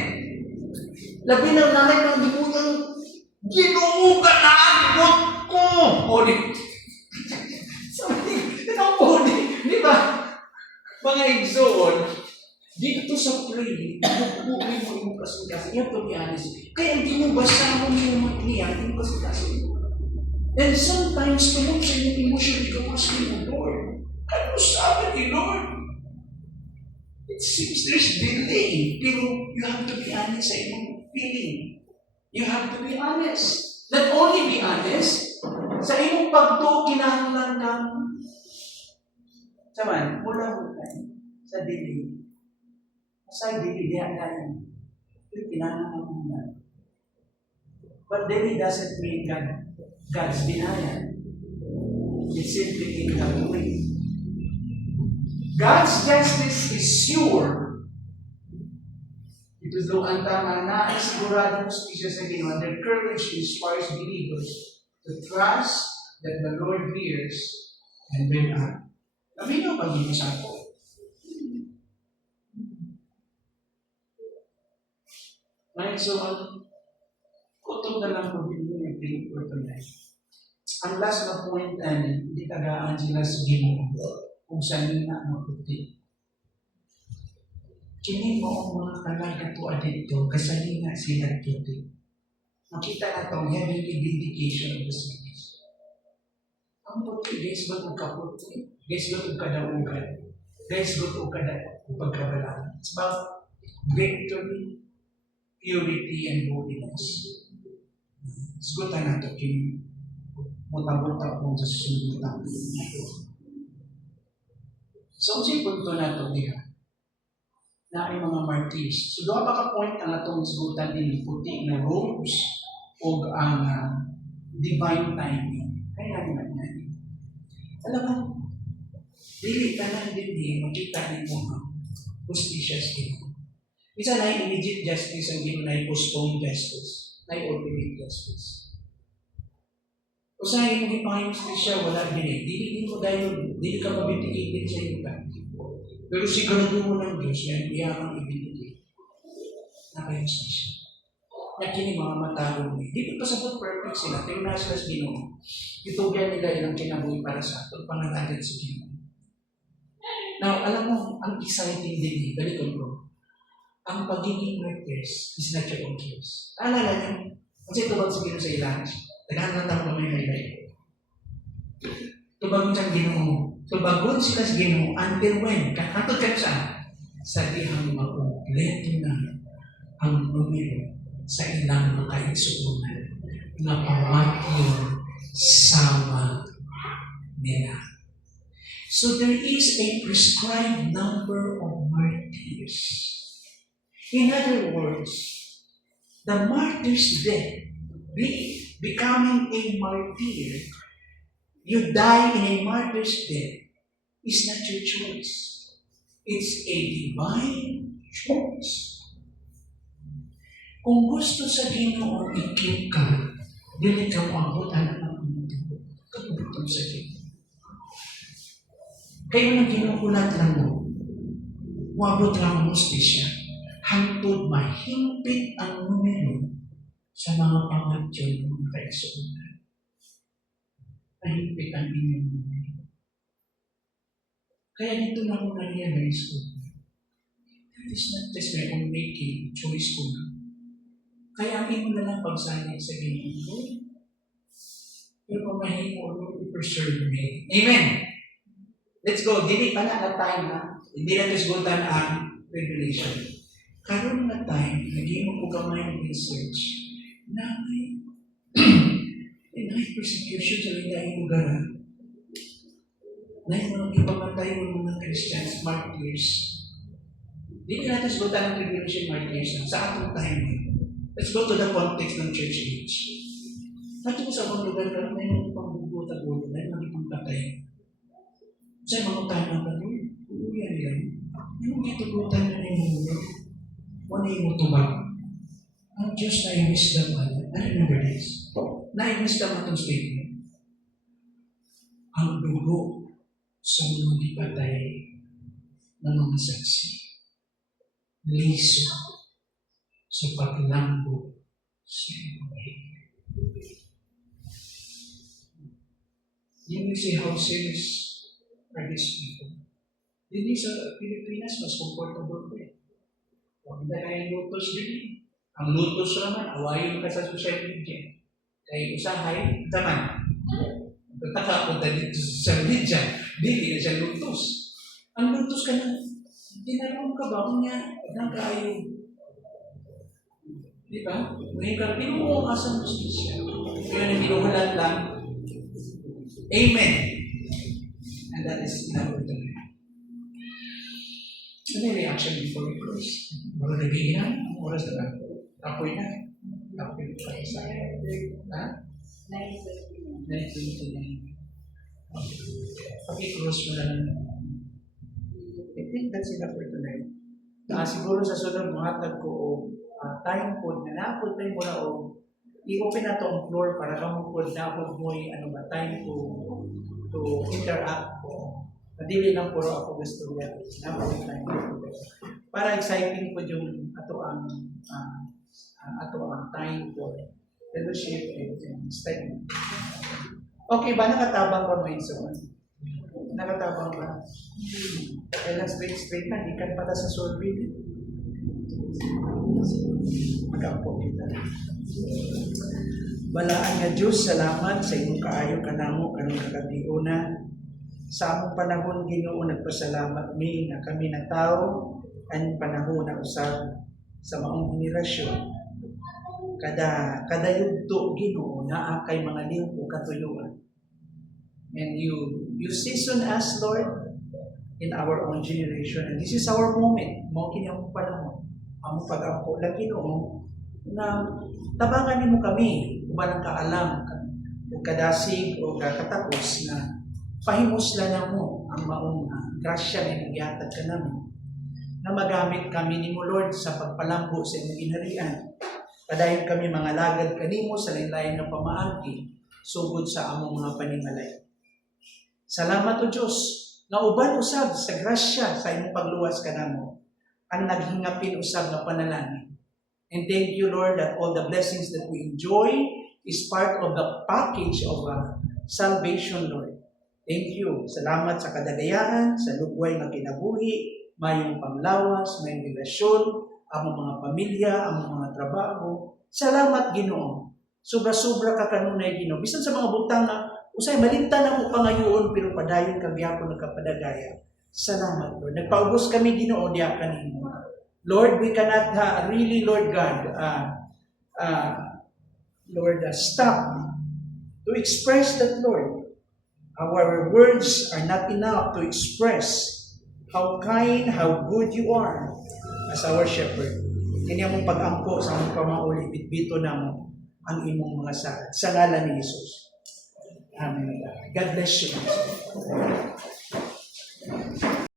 Labi ng nanay ng dibunyang, Ginoo ka na agot ko! O di, sabi, di ba? Mga igsoon, dito sa prayer, bukuin mo yung kasing-kasing. Yan to be honest. Kaya hindi mo basta mo yung niyan, yung kasing-kasing. And sometimes, tulog sa yung emotion, ikaw kasi mo, Lord. Ano sabi ni Lord? It seems there's delay, pero you have to be honest sa iyong feeling. You have to be honest. Not only be honest, sa iyong pagto, kinahanglan kang saman, mula-mula sa delay. Sa delay, diyan yung kinahanglan muna. But delay doesn't mean God's denial. It simply means that way. God's justice is sure. Ito daw ang tama na ay sigurado justisya sa Ginoo. Their courage inspires believers to trust that the Lord hears and will act. Amino ba yun sa ako? Right, so kutog na lang po din yung thing for tonight. Ang last na point ay hindi tagaan sila sa Ginoo kung saan na maputi. Kini mo ang mga talaga to adito, kasali nga sila tuti. Makita na itong heavenly vindication of the cities. Ang puti, guys, ba't ang kaputi? Guys, ba't ang kadaugan? Guys, ba't ang pagkabalaan? It's about victory, purity, and holiness. Sigutan na ito, kini mutabot-tabot po sa susunod na ito. So, ang punto na ito, diha, na ay mga martyrs. So, doon maka-point ang atong sigutan din puti na robes o ang divine timing. Kaya naman yan. Alam mo, dili ka lang din makita ni mo justisya sa Ginoo. Isa na yung immediate justice ang Ginoo na yung postponed justice, na yung ultimate justice. O sa yung ipangayos siya, wala din. Dili mo dahil, dili ka mabitigil sa iyong kanto. Pero siguraduhin ng Diyos, yan, iyakang ibinigay. Nakayos na siya. Na kini mga matarong ni. Di pa pasabot perfect sila. Pero nasa sa Ginoo. Itugyan nila ilang kinabuhi para sa ato. Panagalan sa Ginoo. Now, alam mo, ang exciting din, balikan ko. Ang pagiging martyrs is not your own choice. Alala niyo, kasi tubag sa Ginoo sa ilan. Naghahanap ang kamay highlight. Tubagon sa Ginoo. Tubagon sila sa Ginoo until when? Katod ka saan? Sa dihang makumpleto na ang numero sa ilang mga kaigsuunan na pamatyon sama nila. So there is a prescribed number of martyrs. In other words, the martyr's death, becoming a martyr, you die in a martyr's death, is not your choice. It's a divine choice. Kung gusto sa Ginoo i-keep ka, dili ka maabutan ang mundo. Kapubutan sa Ginoo. Kayo nang ginukulat lang mo, wabot lang ang hustisya, hangtod mahimpit ang numero sa mga pamatyon ng mga kaigsuunan. Mahimpit ang inyong numero. Kaya dito na ako na-realize ko, that is not just my own making, choice ko na. Kaya ang imo na lang pagsali sa Ginoo. Pero kung mahimo, Lord, preserve me. Amen! Let's go. Dili pa na time na. Hindi na tisgutan ang revelation. Karoon na time, naging mo kamay ng research na may persecution sa lindahing lugar. Na yung mga ipamatay ng mga Christians, martyrs. Dili na tisgutan ang revelation martyrs sa atong time. Let's go to the context ng church age. Nato sa mga lugar na may mga pangbubuta-buta, may mga pangpatay. Sa mga tanong na doon, uuyan nila. Yung itubutan na yung mundo, wala yung tubag. Ang Diyos na yung wisdom. I remember this. Na yung wisdom atong statement. Ang dugo sa mga dipatay ng mga saksi. Liso sa paglambo sa buhay. You will see how serious are these people. Hindi sa Pilipinas, mas comfortable ko eh. Huwag na kayong lutos din. Ang lutos naman, awayin ka sa social media. Kaya usahay, daman. Tataka ko dahil sa media, hindi na siya lutos. Ang lutos ka na, tinanong ka ba kung niya, nagkaayo. Di ba? Ngayon ka, pinuha ka sa justisya. Kaya na pinuhalan lang. Amen. And that is enough for tonight. Ano yung reaction before we close? Mga nag-iinan? Ang oras na lang. Tapoy na. Tapoy na tayo sa ha? 9:29. Okay, close mo na lang. I think that's enough for tonight. Siguro sa sunod, muhatag ko o time po na naapod tayo mo na o i-open na itong floor para kamo po naapod mo yung time to interact po. Nadili lang puro ako gusto yan. Naapod time po. Para exciting po yung ato ang time for fellowship and study. Okay ba? Nakatabang ba mo yung suman? Nakatabang ba? Kaya lang straight na. Ikan pala sa survey. Mag-apo kita. Balaan nga Diyos, salamat sa imong kaayo kanamo kanang kagabiuna. Sa among panahon Ginoo nagpasalamat mi na kami na tao ang panahon na usab sa maong henerasyon. Kada yugto Ginoo naa kay mga liw o katuyuan. And you season us, Lord, in our own generation. And this is our moment. Mao kini ang panahon. Ang pag-ampo lang Ginoo na tabangan nimo kami uban ang kaalam o kadasig o kakatapos na pahimuslan na mo ang maong grasya na nagyatag ka namin na magamit kami nimo Lord sa pagpalambo sa imong ginharian. Padayon kami mga lagad kanimo sa lain-lain nga pamaagi sugod sa among mga panimalay. Salamat o Diyos nga uban usab sa grasya sa imong pagluwas kanamo ang naghingapin usab nga panalangin. And thank you, Lord, that all the blessings that we enjoy is part of the package of salvation, Lord. Thank you. Salamat sa kadagayaan, sa lugway nga kinabuhi, mayong panglawas, mayong relasyon, among mga pamilya, among mga trabaho. Salamat, Ginoo. Sobra-sobra ka kanunay, Ginoo. Bisan sa mga butang na usay malinta na mo pangayoon pero padayon ka gyapon nagkapadagaya. Salamat, Lord. Nagpaubos kami, Ginoo, diya kanimo. Lord, we cannot really, Lord God, stop to express that, Lord. Our words are not enough to express how kind, how good you are as our shepherd. Kanya mong pag-angko sa among pamauli, bitbito na mo ang imong mga salad. Sa ngalan ni Jesus. Amen. God bless you.